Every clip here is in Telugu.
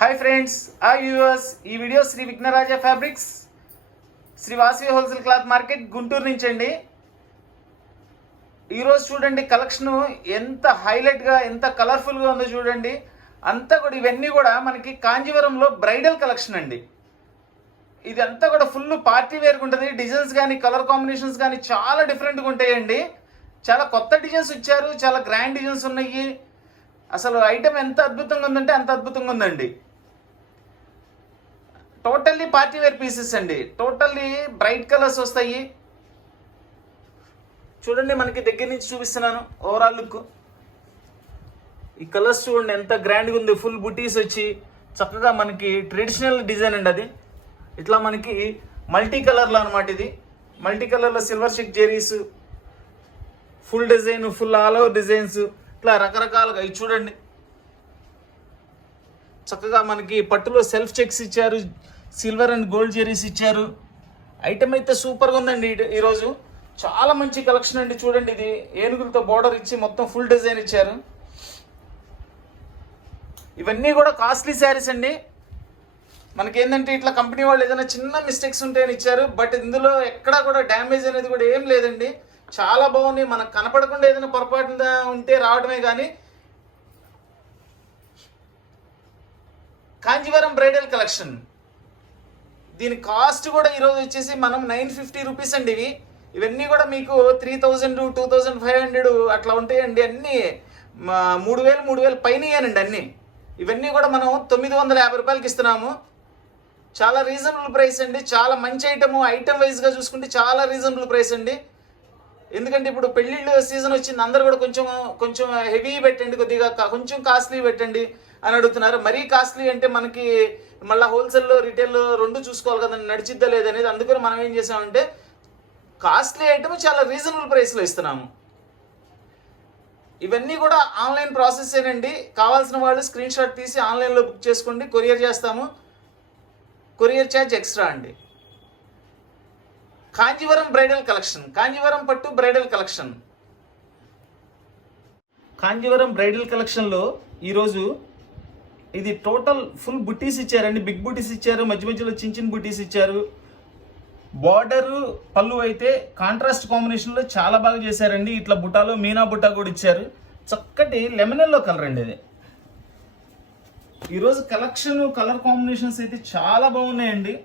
Hi friends, hi viewers. ఈ video Shri Vighnaraja fabrics, Shri Vasavi wholesale cloth market Guntur నుంచి అండి. ఈరోజు చూడండి కలెక్షన్ ఎంత హైలైట్గా, ఎంత కలర్ఫుల్గా ఉందో చూడండి. అంతా కూడా ఇవన్నీ కూడా మనకి కాంజీవరంలో బ్రైడల్ కలెక్షన్ అండి. ఇది అంతా కూడా ఫుల్ పార్టీ వేర్గా ఉంటుంది. డిజైన్స్ కానీ కలర్ కాంబినేషన్స్ కానీ చాలా డిఫరెంట్గా ఉంటాయండి. చాలా కొత్త డిజైన్స్ ఇచ్చారు, చాలా గ్రాండ్ డిజైన్స్ ఉన్నాయి. అసలు ఐటమ్ ఎంత అద్భుతంగా ఉందంటే అంత అద్భుతంగా ఉందండి. టోటల్లీ పార్టీ వేర్ పీసెస్ అండి. టోటల్లీ బ్రైట్ కలర్స్ వస్తాయి. చూడండి, మనకి దగ్గర నుంచి చూపిస్తున్నాను ఓవరాల్ లుక్. ఈ కలర్స్ చూడండి ఎంత గ్రాండ్గా ఉంది. ఫుల్ బుటీస్ వచ్చి చక్కగా మనకి ట్రెడిషనల్ డిజైన్ అండి. అది ఇట్లా మనకి మల్టీ కలర్లో అనమాట. ఇది మల్టీ కలర్లో సిల్వర్ షిక్ zaris, full design, full all over designs, ఇట్లా రకరకాలుగా. ఇది చూడండి చక్కగా మనకి పట్టులో సెల్ఫ్ చెక్స్ ఇచ్చారు, సిల్వర్ అండ్ గోల్డ్ జెరీస్ ఇచ్చారు. ఐటమ్ అయితే సూపర్గా ఉందండి. ఈరోజు చాలా మంచి కలెక్షన్ అండి. చూడండి, ఇది ఏనుగులతో బోర్డర్ ఇచ్చి మొత్తం ఫుల్ డిజైన్ ఇచ్చారు. ఇవన్నీ కూడా కాస్ట్లీ శారీస్ అండి. మనకేంటంటే ఇట్లా కంపెనీ వాళ్ళు ఏదైనా చిన్న మిస్టేక్స్ ఉంటాయని ఇచ్చారు, బట్ ఇందులో ఎక్కడా కూడా డ్యామేజ్ అనేది కూడా ఏం లేదండి. చాలా బాగున్నాయి. మనకు కనపడకుండా ఏదైనా పొరపాటున ఉంటే రావడమే. కానీ కాంజీవరం బ్రైడల్ కలెక్షన్, దీని కాస్ట్ కూడా ఈరోజు వచ్చేసి మనం 950 రూపీస్ అండి. ఇవన్నీ కూడా మీకు 3000, 2500 అట్లా ఉంటాయండి. అన్నీ 3000 పైనయేనండి అన్నీ. ఇవన్నీ కూడా మనం 950 రూపాయలకి ఇస్తున్నాము. చాలా రీజనబుల్ ప్రైస్ అండి. చాలా మంచి ఐటమ్ వైజ్గా చూసుకుంటే చాలా రీజనబుల్ ప్రైస్ అండి. ఎందుకంటే ఇప్పుడు పెళ్ళిళ్ళు సీజన్ వచ్చింది, అందరు కూడా కొంచెం హెవీ పెట్టండి, కొద్దిగా కొంచెం కాస్ట్లీ పెట్టండి అని అడుగుతున్నారు. మరీ కాస్ట్లీ అంటే మనకి మళ్ళీ హోల్సేల్లో రిటైల్లో రెండు చూసుకోవాలి కదండి, నడిచిద్దా లేదనేది. అందుకని మనం ఏం చేసామంటే కాస్ట్లీ ఐటమ్ చాలా రీజనబుల్ ప్రైస్లో ఇస్తున్నాము. ఇవన్నీ కూడా ఆన్లైన్ ప్రాసెసేనండి. కావాల్సిన వాళ్ళు స్క్రీన్ షాట్ తీసి ఆన్లైన్లో బుక్ చేసుకోండి, కొరియర్ చేస్తాము. కొరియర్ ఛార్జ్ ఎక్స్ట్రా అండి. కాంజీవరం బ్రైడల్ కలెక్షన్, కాంజీవరం పట్టు బ్రైడల్ కలెక్షన్. కాంజీవరం బ్రైడల్ కలెక్షన్లో ఈరోజు ఇది టోటల్ ఫుల్ బుట్టీస్ ఇచ్చారండి. బిగ్ బుట్టీస్ ఇచ్చారు, మధ్య మధ్యలో చిన్న చిన్న బుట్టీస్ ఇచ్చారు. బార్డరు పళ్ళు అయితే కాంట్రాస్ట్ కాంబినేషన్లో చాలా బాగా చేశారండి. ఇట్లా బుటాలో మీనా బుట్టా కూడా ఇచ్చారు. చక్కటి లెమన్ ఎల్లో కలర్ అండి ఇది. ఈరోజు కలెక్షన్ కలర్ కాంబినేషన్స్ అయితే చాలా బాగున్నాయండి.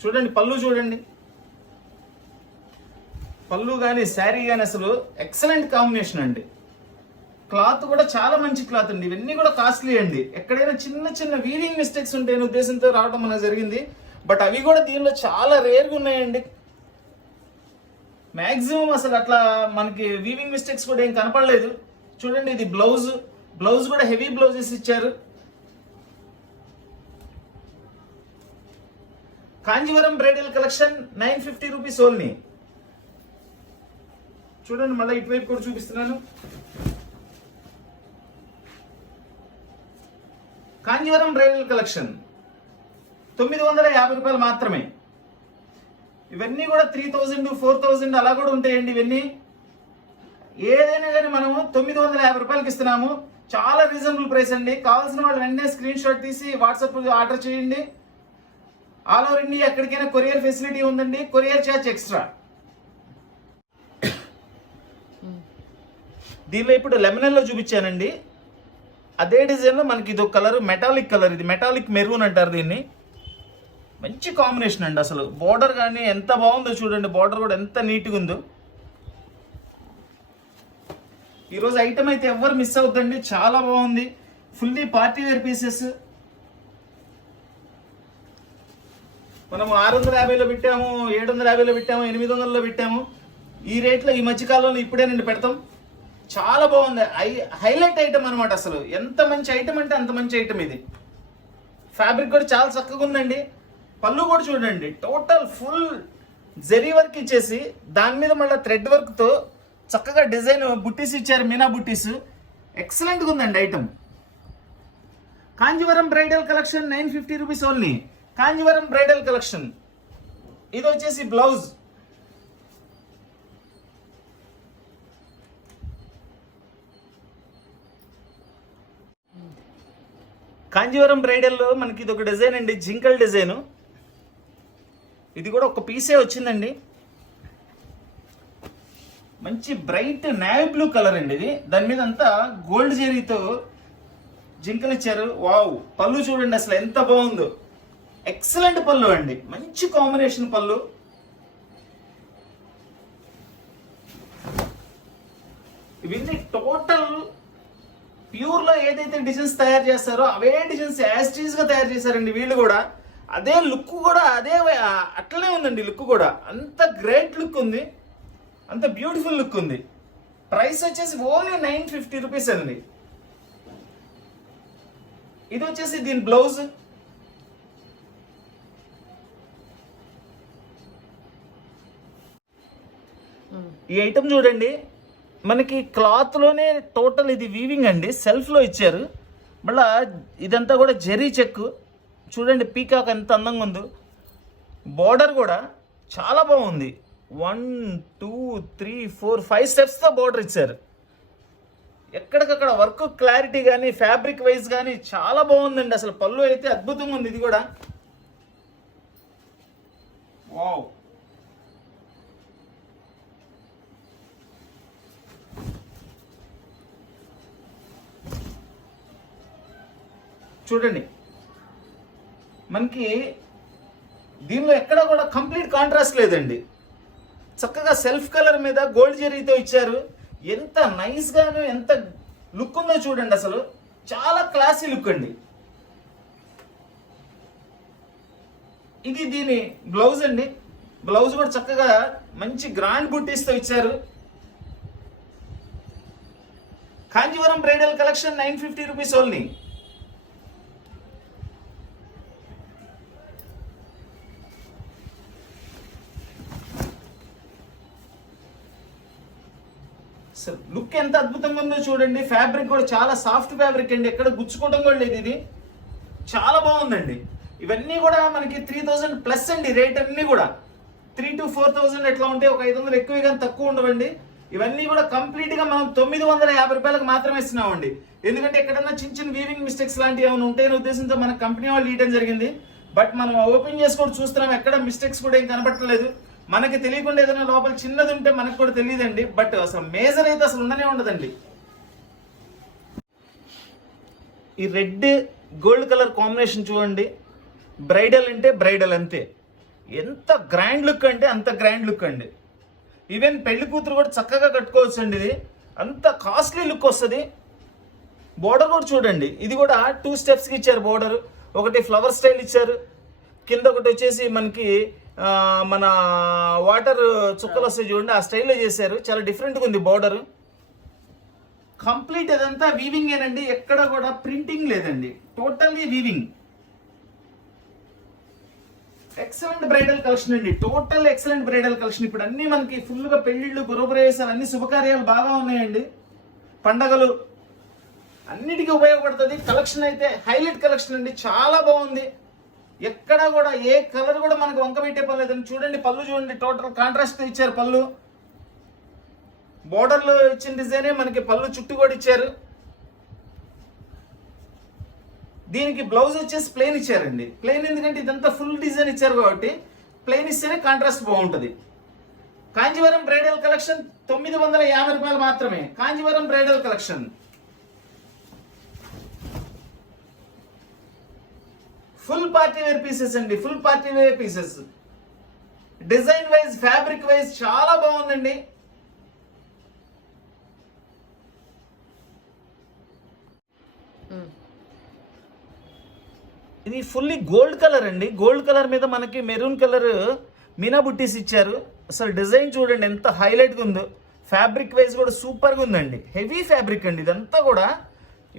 చూడండి పళ్ళు, చూడండి పళ్ళు కానీ శారీ కానీ అసలు ఎక్సలెంట్ కాంబినేషన్ అండి. క్లాత్ కూడా చాలా మంచి క్లాత్ అండి. ఇవన్నీ కూడా కాస్ట్లీ అండి. ఎక్కడైనా చిన్న చిన్న వీవింగ్ మిస్టేక్స్ ఉంటాయనే ఉద్దేశంతో రావడం మనకు జరిగింది, బట్ అవి కూడా దీనిలో చాలా రేర్గా ఉన్నాయండి. మ్యాక్సిమం అసలు అట్లా మనకి వీవింగ్ మిస్టేక్స్ కూడా ఏం కనపడలేదు. చూడండి, ఇది బ్లౌజ్ కూడా హెవీ బ్లౌజెస్ ఇచ్చారు. Kanjeevaram bridal collection 950 rupees only. చూడండి, మళ్ళీ ఇటువైపు కూడా చూపిస్తున్నాను. కాంజీవరం బ్రైడల్ కలెక్షన్ 950 రూపాయలు మాత్రమే. ఇవన్నీ కూడా 3000, 4000 అలా కూడా ఉంటాయండి. ఇవన్నీ ఏదైనా కానీ మనము 950 రూపాయలకి ఇస్తున్నాము. చాలా రీజనబుల్ ప్రైస్ అండి. కావాల్సిన వాళ్ళు వెంటనే స్క్రీన్ షాట్ తీసి వాట్సాప్ ఆర్డర్ చేయండి. ఆల్ ఓవర్ ఇండియా ఎక్కడికైనా కొరియర్ ఫెసిలిటీ ఉందండి. Courier charge extra. దీనిలో ఇప్పుడు లెమనెల్లో చూపించానండి. అదే డిజైన్లో మనకి ఇది ఒక కలర్, మెటాలిక్ కలర్. ఇది మెటాలిక్ మెరూన్ అంటారు దీన్ని. మంచి కాంబినేషన్ అండి. అసలు బార్డర్ కానీ ఎంత బాగుందో చూడండి. బార్డర్ కూడా ఎంత నీట్గా ఉందో. ఈరోజు ఐటమ్ అయితే ఎవరు మిస్ అవుతుందండి. చాలా బాగుంది. Fully party wear pieces. మనం 650లో పెట్టాము, 750లో పెట్టాము, 800లో పెట్టాము. ఈ రేట్లో ఈ మధ్యకాలంలో ఇప్పుడేనండి పెడతాం. చాలా బాగుంది. హైలైట్ ఐటమ్ అనమాట. అసలు ఎంత మంచి ఐటమ్ అంటే అంత మంచి ఐటమ్ ఇది. ఫ్యాబ్రిక్ కూడా చాలా చక్కగా ఉందండి. పళ్ళు కూడా చూడండి, టోటల్ ఫుల్ జెరీ వర్క్ ఇచ్చేసి దాని మీద మళ్ళీ థ్రెడ్ వర్క్తో చక్కగా డిజైన్ బుట్టీస్ ఇచ్చారు, మీనా బుట్టీస్. ఎక్సలెంట్గా ఉందండి item. Kanjeevaram bridal collection 950 rupees only. Kanjeevaram bridal collection. ఇది వచ్చేసి బ్లౌజ్. కాంజీవరం బ్రైడల్లో మనకి ఇది ఒక డిజైన్ అండి, జింకల్ డిజైను. ఇది కూడా ఒక పీసే వచ్చిందండి. మంచి బ్రైట్ నేవీ బ్లూ కలర్ అండి ఇది. దాని మీద అంతా గోల్డ్ జెరీతో జింకలు ఇచ్చారు. వావ్, పళ్ళు చూడండి అసలు ఎంత బాగుందో. ఎక్సలెంట్ పళ్ళు అండి, మంచి కాంబినేషన్ పళ్ళు. ఇవన్నీ టోటల్ ప్యూర్ లో ఏదైతే డిజైన్స్ తయారు చేస్తారో అవే డిజైన్స్ యాస్టీజ్ గా తయారు చేశారండి వీళ్ళు కూడా. అదే లుక్ కూడా అదే అట్లనే ఉందండి. లుక్ కూడా అంత గ్రేట్ లుక్ ఉంది, అంత బ్యూటిఫుల్ లుక్ ఉంది. ప్రైస్ వచ్చేసి ఓన్లీ 950 రూపీస్ అండి. ఇది వచ్చేసి దీని బ్లౌజ్. ఈ ఐటమ్ చూడండి, మనకి క్లాత్ లోనే టోటల్ ఇది వీవింగ్ అండి, సెల్ఫ్ లో ఇచ్చారు. మళ్ళా ఇదంతా కూడా జెరీ చెక్ చూడండి, పీకాక్ ఎంత అందంగా ఉందో. బార్డర్ కూడా చాలా బాగుంది. 1 2 3 4 5 స్టెప్స్తో బార్డర్ ఇచ్చారు. ఎక్కడికక్కడ వర్క్ క్లారిటీ కానీ ఫ్యాబ్రిక్ వైజ్ కానీ చాలా బాగుందండి. అసలు పళ్ళు అయితే అద్భుతంగా ఉంది. ఇది కూడా వావ్. చూడండి, మనకి దీనిలో ఎక్కడ కూడా కంప్లీట్ కాంట్రాస్ట్ లేదండి. చక్కగా సెల్ఫ్ కలర్ మీద గోల్డ్ జెరీతో ఇచ్చారు. ఎంత నైస్ గాను ఎంత లుక్ ఉందో చూడండి. అసలు చాలా క్లాసీ లుక్ అండి. ఇది దీని బ్లౌజ్ అండి. బ్లౌజ్ కూడా చక్కగా మంచి గ్రాండ్ బుట్టీస్తో ఇచ్చారు. Kanjeevaram bridal collection 950 rupees only. Look ఎంత అద్భుతంగా ఉందో చూడండి. ఫ్యాబ్రిక్ కూడా చాలా సాఫ్ట్ ఫ్యాబ్రిక్ అండి, ఎక్కడ గుచ్చుకోవడం కూడా లేదు. ఇది చాలా బాగుందండి. ఇవన్నీ కూడా మనకి 3000 ప్లస్ అండి. రేట్ అన్ని కూడా 3 to 4000 ఎట్లా ఉంటే ఒక 500 ఎక్కువ కానీ తక్కువ ఉండవండి. ఇవన్నీ కూడా కంప్లీట్ గా మనం 950 రూపాయలకు మాత్రమే ఇస్తున్నామండి. ఎందుకంటే ఎక్కడన్నా చిన్న చిన్న వీవింగ్ మిస్టేక్స్ లాంటివి ఏమైనా ఉంటాయనే ఉద్దేశంతో మన కంపెనీ వాళ్ళు ఇవ్వడం జరిగింది. బట్ మనం ఓపెన్ చేసుకొని చూస్తున్నాం, ఎక్కడ మిస్టేక్స్ కూడా ఏం కనబట్టలేదు. మనకి తెలియకుండా ఏదైనా లోపల చిన్నది ఉంటే మనకు కూడా తెలియదండి. బట్ అసలు మేజర్ అయితే అసలు ఉండనే ఉండదండి. ఈ రెడ్ గోల్డ్ కలర్ కాంబినేషన్ చూడండి. బ్రైడల్ అంటే బ్రైడల్ అంతే. ఎంత గ్రాండ్ లుక్ అంటే అంత గ్రాండ్ లుక్ అండి. ఈవెన్ పెళ్లి కూతురు కూడా చక్కగా కట్టుకోవచ్చు అండి. ఇది అంత కాస్ట్లీ లుక్ వస్తుంది. బోర్డర్ కూడా చూడండి, ఇది కూడా 2 స్టెప్స్కి ఇచ్చారు. బోర్డర్ ఒకటి ఫ్లవర్ స్టైల్ ఇచ్చారు, కింద ఒకటి వచ్చేసి మనకి మన వాటర్ చుక్కలు వస్తాయి చూడండి, ఆ స్టైల్లో చేశారు. చాలా డిఫరెంట్గా ఉంది బోర్డర్. కంప్లీట్ ఇదంతా వీవింగ్ ఏనండి, ఎక్కడ కూడా ప్రింటింగ్ లేదండి, totally weaving. Excellent bridal collection అండి, టోటల్ ఎక్సలెంట్ బ్రైడల్ కలెక్షన్. ఇప్పుడు అన్ని మనకి ఫుల్గా పెళ్లిళ్ళు, గృహప్రవేశాలు, అన్ని శుభకార్యాలు బాగా ఉన్నాయండి. పండగలు అన్నిటికీ ఉపయోగపడుతుంది. కలెక్షన్ అయితే హైలైట్ కలెక్షన్ అండి, చాలా బాగుంది. ఎక్కడ కూడా ఏ కలర్ కూడా మనకు వంక పెట్టే పని లేదండి. చూడండి పళ్ళు చూడండి, టోటల్ కాంట్రాస్ట్ ఇచ్చారు. పళ్ళు బోర్డర్లో ఇచ్చిన డిజైనే మనకి పళ్ళు చుట్టూ కూడా ఇచ్చారు. దీనికి బ్లౌజ్ వచ్చేసి ప్లెయిన్ ఇచ్చారండి. ప్లెయిన్ ఎందుకంటే ఇదంతా ఫుల్ డిజైన్ ఇచ్చారు కాబట్టి ప్లెయిన్ ఇస్తేనే కాంట్రాస్ట్ బాగుంటుంది. కాంజీవరం బ్రైడల్ కలెక్షన్ 950 రూపాయలు మాత్రమే. Kanjeevaram bridal collection full party wear pieces అండి, full party wear pieces. Design wise fabric wise చాలా బాగుందండి. ఇది ఫుల్లీ గోల్డ్ కలర్ అండి. గోల్డ్ కలర్ మీద మనకి మెరూన్ కలర్ మీనా బుట్టీస్ ఇచ్చారు. అసలు డిజైన్ చూడండి ఎంత హైలైట్గా ఉందో. ఫ్యాబ్రిక్ వైజ్ కూడా సూపర్గా ఉందండి. హెవీ ఫ్యాబ్రిక్ అండి ఇదంతా కూడా.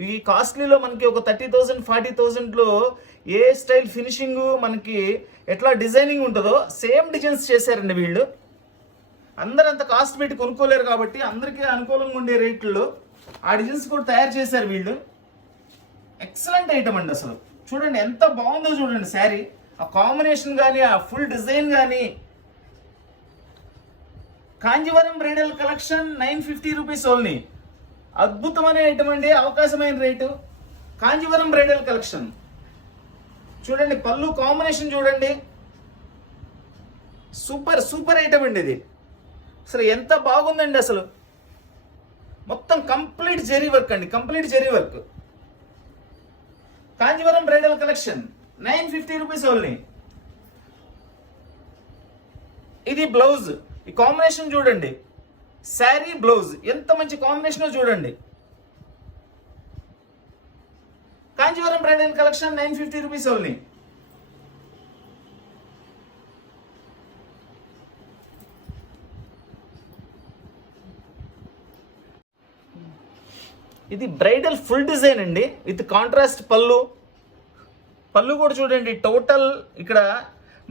ఈ కాస్ట్లీలో మనకి ఒక 30,000 40,000లో ఏ స్టైల్ ఫినిషింగ్ మనకి ఎట్లా డిజైనింగ్ ఉంటుందో సేమ్ డిజైన్స్ చేశారండి వీళ్ళు. అందరూ అంత కాస్ట్ పెట్టి కొనుక్కోలేరు కాబట్టి అందరికీ అనుకూలంగా ఉండే రేట్లలో ఆ డిజైన్స్ కూడా తయారు చేశారు వీళ్ళు. ఎక్సలెంట్ ఐటమ్ అండి. అసలు చూడండి ఎంత బాగుందో చూడండి శారీ. ఆ కాంబినేషన్ కానీ ఆ ఫుల్ డిజైన్ కానీ. Kanjeevaram bridal collection 950 rupees only. అద్భుతమైన ఐటమ్ అండి, అవకాశమైన రేటు. కాంజీవరం బ్రైడల్ కలెక్షన్ చూడండి, పళ్ళు కాంబినేషన్ చూడండి, సూపర్ సూపర్ ఐటమ్ అండి ఇది. అసలు ఎంత బాగుందండి, అసలు మొత్తం కంప్లీట్ జెరీ వర్క్ అండి, complete zari work. Kanjeevaram bridal collection 950 rupees only. ఇది బ్లౌజ్, ఈ కాంబినేషన్ చూడండి, శారీ బ్లౌజ్ ఎంత మంచి కాంబినేషన్ చూడండి. Kanjeevaram bridal collection 950 rupees only. ఇది బ్రైడల్ ఫుల్ డిజైన్ అండి, విత్ కాంట్రాస్ట్ పళ్ళు. పళ్ళు కూడా చూడండి, టోటల్ ఇక్కడ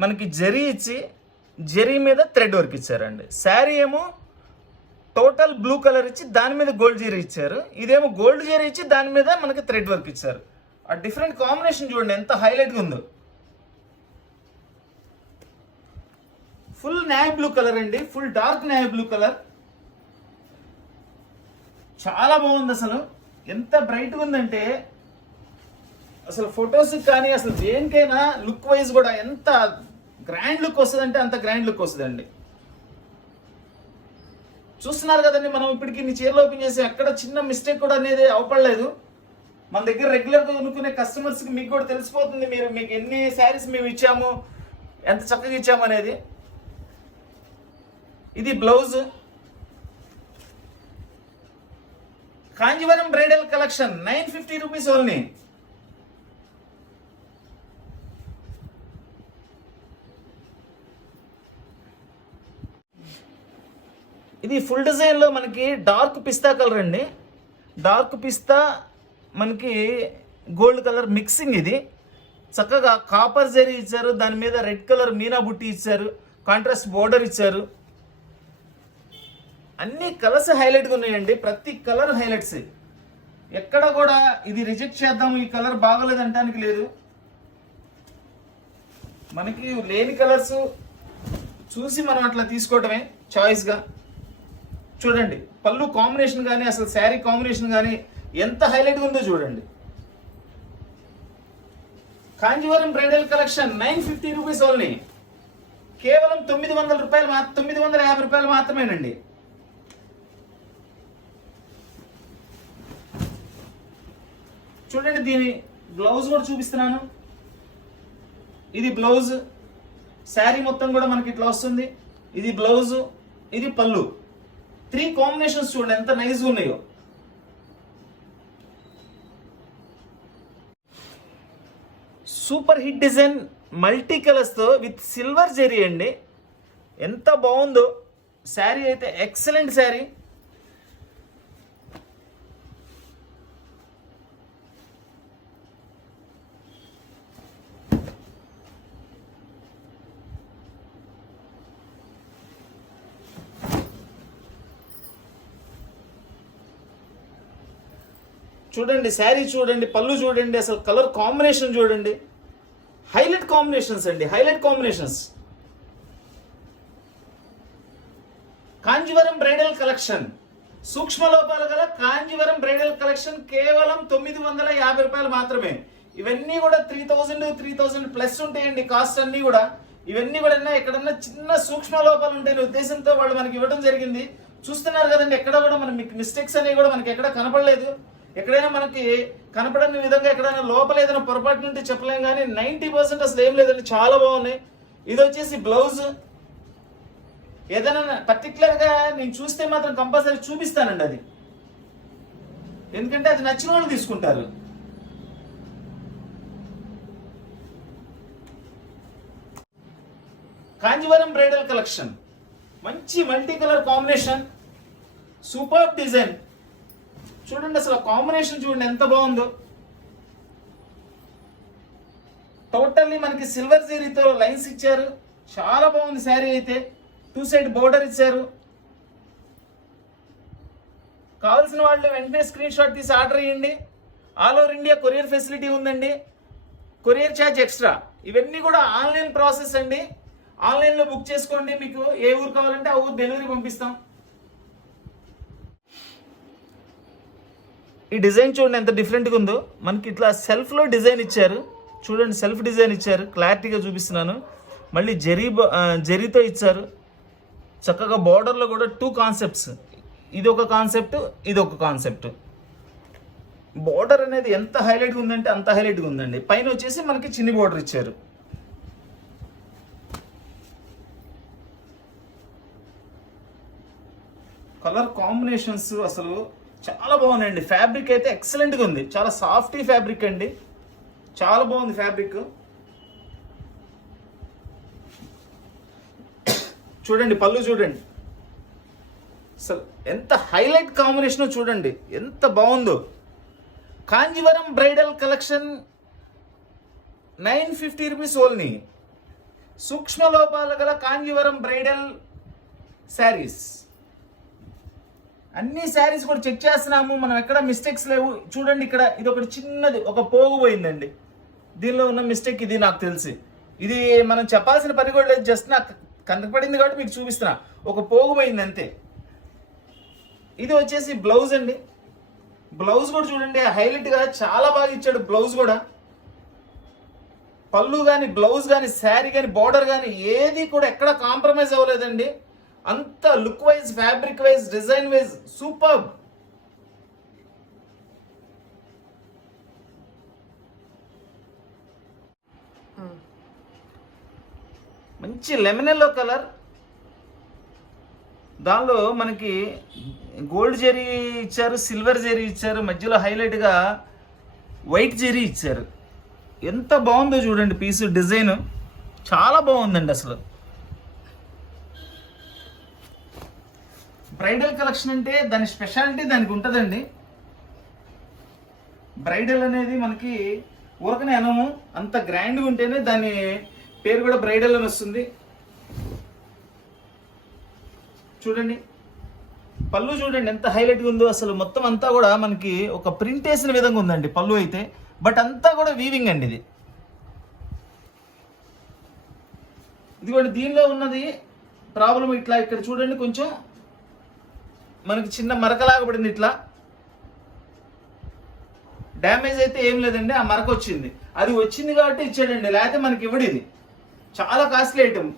మనకి జరీ ఇచ్చి జరీ మీద థ్రెడ్ వర్క్ ఇచ్చారండి. శారీ ఏమో టోటల్ బ్లూ కలర్ ఇచ్చి దాని మీద గోల్డ్ జరీ ఇచ్చారు, ఇదేమో గోల్డ్ జరీ ఇచ్చి దాని మీద మనకి థ్రెడ్ వర్క్ ఇచ్చారు. ఆ డిఫరెంట్ కాంబినేషన్ చూడండి ఎంత హైలైట్గా ఉందో. ఫుల్ నేవీ బ్లూ కలర్ అండి, full dark navy blue colour, చాలా బాగుంది. అసలు ఎంత బ్రైట్గా ఉందంటే అసలు ఫొటోస్ కానీ అసలు దేనికైనా లుక్ వైజ్ కూడా ఎంత గ్రాండ్ లుక్ వస్తుందంటే అంత గ్రాండ్ లుక్ వస్తుందండి. చూస్తున్నారు కదండి, మనం ఇప్పటికి నీ చీరలు ఓపెన్ చేసి ఎక్కడ చిన్న మిస్టేక్ కూడా అనేది అవపడలేదు. మన దగ్గర రెగ్యులర్గా కొనుక్కునే కస్టమర్స్కి మీకు కూడా తెలిసిపోతుంది, మీకు ఎన్ని శారీస్ మేము ఇచ్చాము, ఎంత చక్కగా ఇచ్చాము అనేది. ఇది blouse. Kanjeevaram bridal collection 950 rupees only. ఇది ఫుల్ డిజైన్లో మనకి డార్క్ పిస్తా కలర్ అండి, డార్క్ పిస్తా మనకి గోల్డ్ కలర్ మిక్సింగ్. ఇది చక్కగా కాపర్ జరీ ఇచ్చారు, దాని మీద రెడ్ కలర్ మీనా బుట్టి ఇచ్చారు, కాంట్రాస్ట్ బోర్డర్ ఇచ్చారు. అన్ని కలర్స్ హైలైట్గా ఉన్నాయండి, ప్రతి కలర్ హైలైట్స్. ఎక్కడ కూడా ఇది రిజెక్ట్ చేద్దాము ఈ కలర్ బాగోలేదు అనడానికి లేదు. మనకి లేని కలర్స్ చూసి మనం అట్లా తీసుకోవటమే చాయిస్గా. చూడండి పళ్ళు కాంబినేషన్ కానీ అసలు శారీ కాంబినేషన్ కానీ ఎంత హైలైట్గా ఉందో చూడండి. Kanjeevaram bridal collection 950 rupees only. కేవలం 900 రూపాయలు 950 రూపాయలు మాత్రమేనండి. చూడండి దీని బ్లౌజ్ కూడా చూపిస్తున్నాను. ఇది బ్లౌజ్, శారీ మొత్తం కూడా మనకి ఇట్లా వస్తుంది. ఇది బ్లౌజ్, ఇది పళ్ళు. 3 కాంబినేషన్స్ చూడండి ఎంత నైస్గా ఉన్నాయో. సూపర్ హిట్ డిజైన్ మల్టీ కలర్స్తో విత్ సిల్వర్ జెరీ అండి, ఎంత బాగుందో. శారీ అయితే ఎక్సలెంట్ శారీ. చూడండి శారీ చూడండి, పళ్ళు చూడండి, అసలు కలర్ కాంబినేషన్ చూడండి, హైలైట్ కాంబినేషన్స్ అండి, highlight combinations. Kanjeevaram bridal collection, సూక్ష్మ లోపాలు గల కాంజీవరం బ్రైడల్ కలెక్షన్ కేవలం 950 రూపాయలు మాత్రమే. ఇవన్నీ కూడా 3000 ప్లస్ ఉంటాయండి కాస్ట్ అన్నీ కూడా. ఇవన్నీ కూడా ఎక్కడన్నా చిన్న సూక్ష్మ లోపాలు ఉంటాయనే ఉద్దేశంతో వాళ్ళు మనకి ఇవ్వడం జరిగింది. చూస్తున్నారు కదండి, ఎక్కడ కూడా మన మిస్టేక్స్ అనేవి కూడా మనకి ఎక్కడ కనపడలేదు. ఎక్కడైనా మనకి కనపడని విధంగా ఎక్కడైనా లోపల ఏదైనా పొరపాటు నుండి చెప్పలేం, కానీ 90% అసలు ఏం లేదండి, చాలా బాగున్నాయి. ఇది వచ్చేసి బ్లౌజ్. ఏదైనా పర్టికులర్గా నేను చూస్తే మాత్రం కంపల్సరీ చూపిస్తానండి అది, ఎందుకంటే అది నచ్చిన వాళ్ళు తీసుకుంటారు. కాంజీవరం బ్రైడల్ కలెక్షన్, మంచి multi colour combination, super design. చూడండి అసలు కాంబినేషన్ చూడండి ఎంత బాగుందో. టోటల్లీ మనకి సిల్వర్ జరీతో లైన్స్ ఇచ్చారు, చాలా బాగుంది శారీ అయితే. 2 సైడ్ బోర్డర్ ఇచ్చారు. కావాల్సిన వాళ్ళు వెంటనే స్క్రీన్ షాట్ తీసి ఆర్డర్ చేయండి. All over India courier facility ఉందండి, కొరియర్ ఛార్జ్ ఎక్స్ట్రా. ఇవన్నీ కూడా ఆన్లైన్ ప్రాసెస్ అండి, ఆన్లైన్లో బుక్ చేసుకోండి. మీకు ఏ ఊరు కావాలంటే ఆ ఊరు డెలివరీ పంపిస్తాం. ఈ డిజైన్ చూడండి ఎంత డిఫరెంట్గా ఉందో. మనకి ఇట్లా సెల్ఫ్లో డిజైన్ ఇచ్చారు చూడండి, సెల్ఫ్ డిజైన్ ఇచ్చారు, క్లారిటీగా చూపిస్తున్నాను. మళ్ళీ జరీతో ఇచ్చారు చక్కగా. బార్డర్లో కూడా 2 కాన్సెప్ట్స్, ఇది ఒక కాన్సెప్ట్, ఇది ఒక కాన్సెప్ట్. బార్డర్ అనేది ఎంత హైలైట్గా ఉందంటే అంత హైలైట్గా ఉందండి. పైన వచ్చేసి మనకి చిన్ని బార్డర్ ఇచ్చారు. కలర్ కాంబినేషన్స్ అసలు చాలా బాగున్నాయండి. ఫ్యాబ్రిక్ అయితే ఎక్సలెంట్గా ఉంది, చాలా సాఫ్టీ ఫ్యాబ్రిక్ అండి, చాలా బాగుంది ఫ్యాబ్రిక్. చూడండి పళ్ళు చూడండి, అసలు ఎంత హైలైట్ కాంబినేషన్ చూడండి, ఎంత బాగుందో. Kanjeevaram bridal collection 950 rupees only. సూక్ష్మ లోపాలు గల కాంజీవరం బ్రైడల్ శారీస్. అన్ని శారీస్ కూడా చెక్ చేస్తున్నాము, మనం ఎక్కడ మిస్టేక్స్ లేవు. చూడండి ఇక్కడ ఇది ఒకటి చిన్నది, ఒక పోగు పోయిందండి. దీనిలో ఉన్న మిస్టేక్ ఇది నాకు తెలిసి. ఇది మనం చెప్పాల్సిన పని కూడా లేదు, జస్ట్ నాకు కనపడింది కాబట్టి మీకు చూపిస్తున్నా. ఒక పోగు పోయింది అంతే. ఇది వచ్చేసి బ్లౌజ్ అండి. బ్లౌజ్ కూడా చూడండి హైలైట్గా చాలా బాగా ఇచ్చాడు. బ్లౌజ్ కూడా పళ్ళు కానీ, బ్లౌజ్ కానీ, శారీ కానీ, బార్డర్ కానీ ఏది కూడా ఎక్కడ కాంప్రమైజ్ అవ్వలేదండి. అంత look wise, fabric wise, design wise super. మంచి లెమన్ ఎల్లో కలర్, దానిలో మనకి గోల్డ్ జెరీ ఇచ్చారు, సిల్వర్ జెరీ ఇచ్చారు, మధ్యలో హైలైట్గా వైట్ జెరీ ఇచ్చారు. ఎంత బాగుందో చూడండి పీసు, డిజైన్ చాలా బాగుందండి అసలు. బ్రైడల్ కలెక్షన్ అంటే దాని స్పెషాలిటీ దానికి ఉంటుందండి. బ్రైడల్ అనేది మనకి ఊరకనే అనము, అంత గ్రాండ్గా ఉంటేనే దాని పేరు కూడా బ్రైడల్ అని వస్తుంది. చూడండి పళ్ళు చూడండి ఎంత హైలైట్గా ఉందో అసలు. మొత్తం అంతా కూడా మనకి ఒక ప్రింట్ వేసిన విధంగా ఉందండి పళ్ళు అయితే, బట్ అంతా కూడా వీవింగ్ అండి ఇది. ఇదిగోండి దీనిలో ఉన్నది ప్రాబ్లం ఇట్లా, ఇక్కడ చూడండి కొంచెం మనకి చిన్న మరకలాగా పడింది. ఇట్లా డ్యామేజ్ అయితే ఏం లేదండి, ఆ మరక వచ్చింది. అది వచ్చింది కాబట్టి ఇచ్చాడండి, లేకపోతే మనకి ఇవ్వడు. ఇది చాలా కాస్ట్లీ ఐటమ్,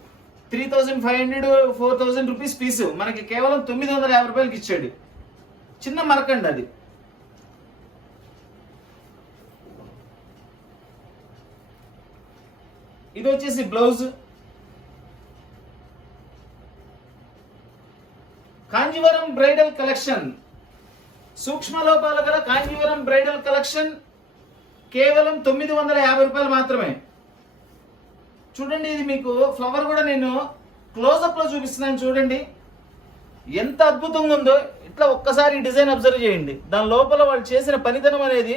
3500 4000 రూపీస్ పీసు, మనకి కేవలం 950 రూపాయలకి ఇచ్చాడు. చిన్న మరకండి అది. ఇది వచ్చేసి బ్లౌజ్. కాంజీవరం బ్రైడల్ కలెక్షన్, సూక్ష్మ లోపాల గల కాంజీవరం బ్రైడల్ కలెక్షన్ కేవలం 950 రూపాయలు మాత్రమే. చూడండి ఇది మీకు ఫ్లవర్ కూడా నేను క్లోజప్ లో చూపిస్తున్నాను. చూడండి ఎంత అద్భుతంగా ఉందో. ఇట్లా ఒక్కసారి డిజైన్ అబ్జర్వ్ చేయండి, దాని లోపల వాళ్ళు చేసిన పనితనం అనేది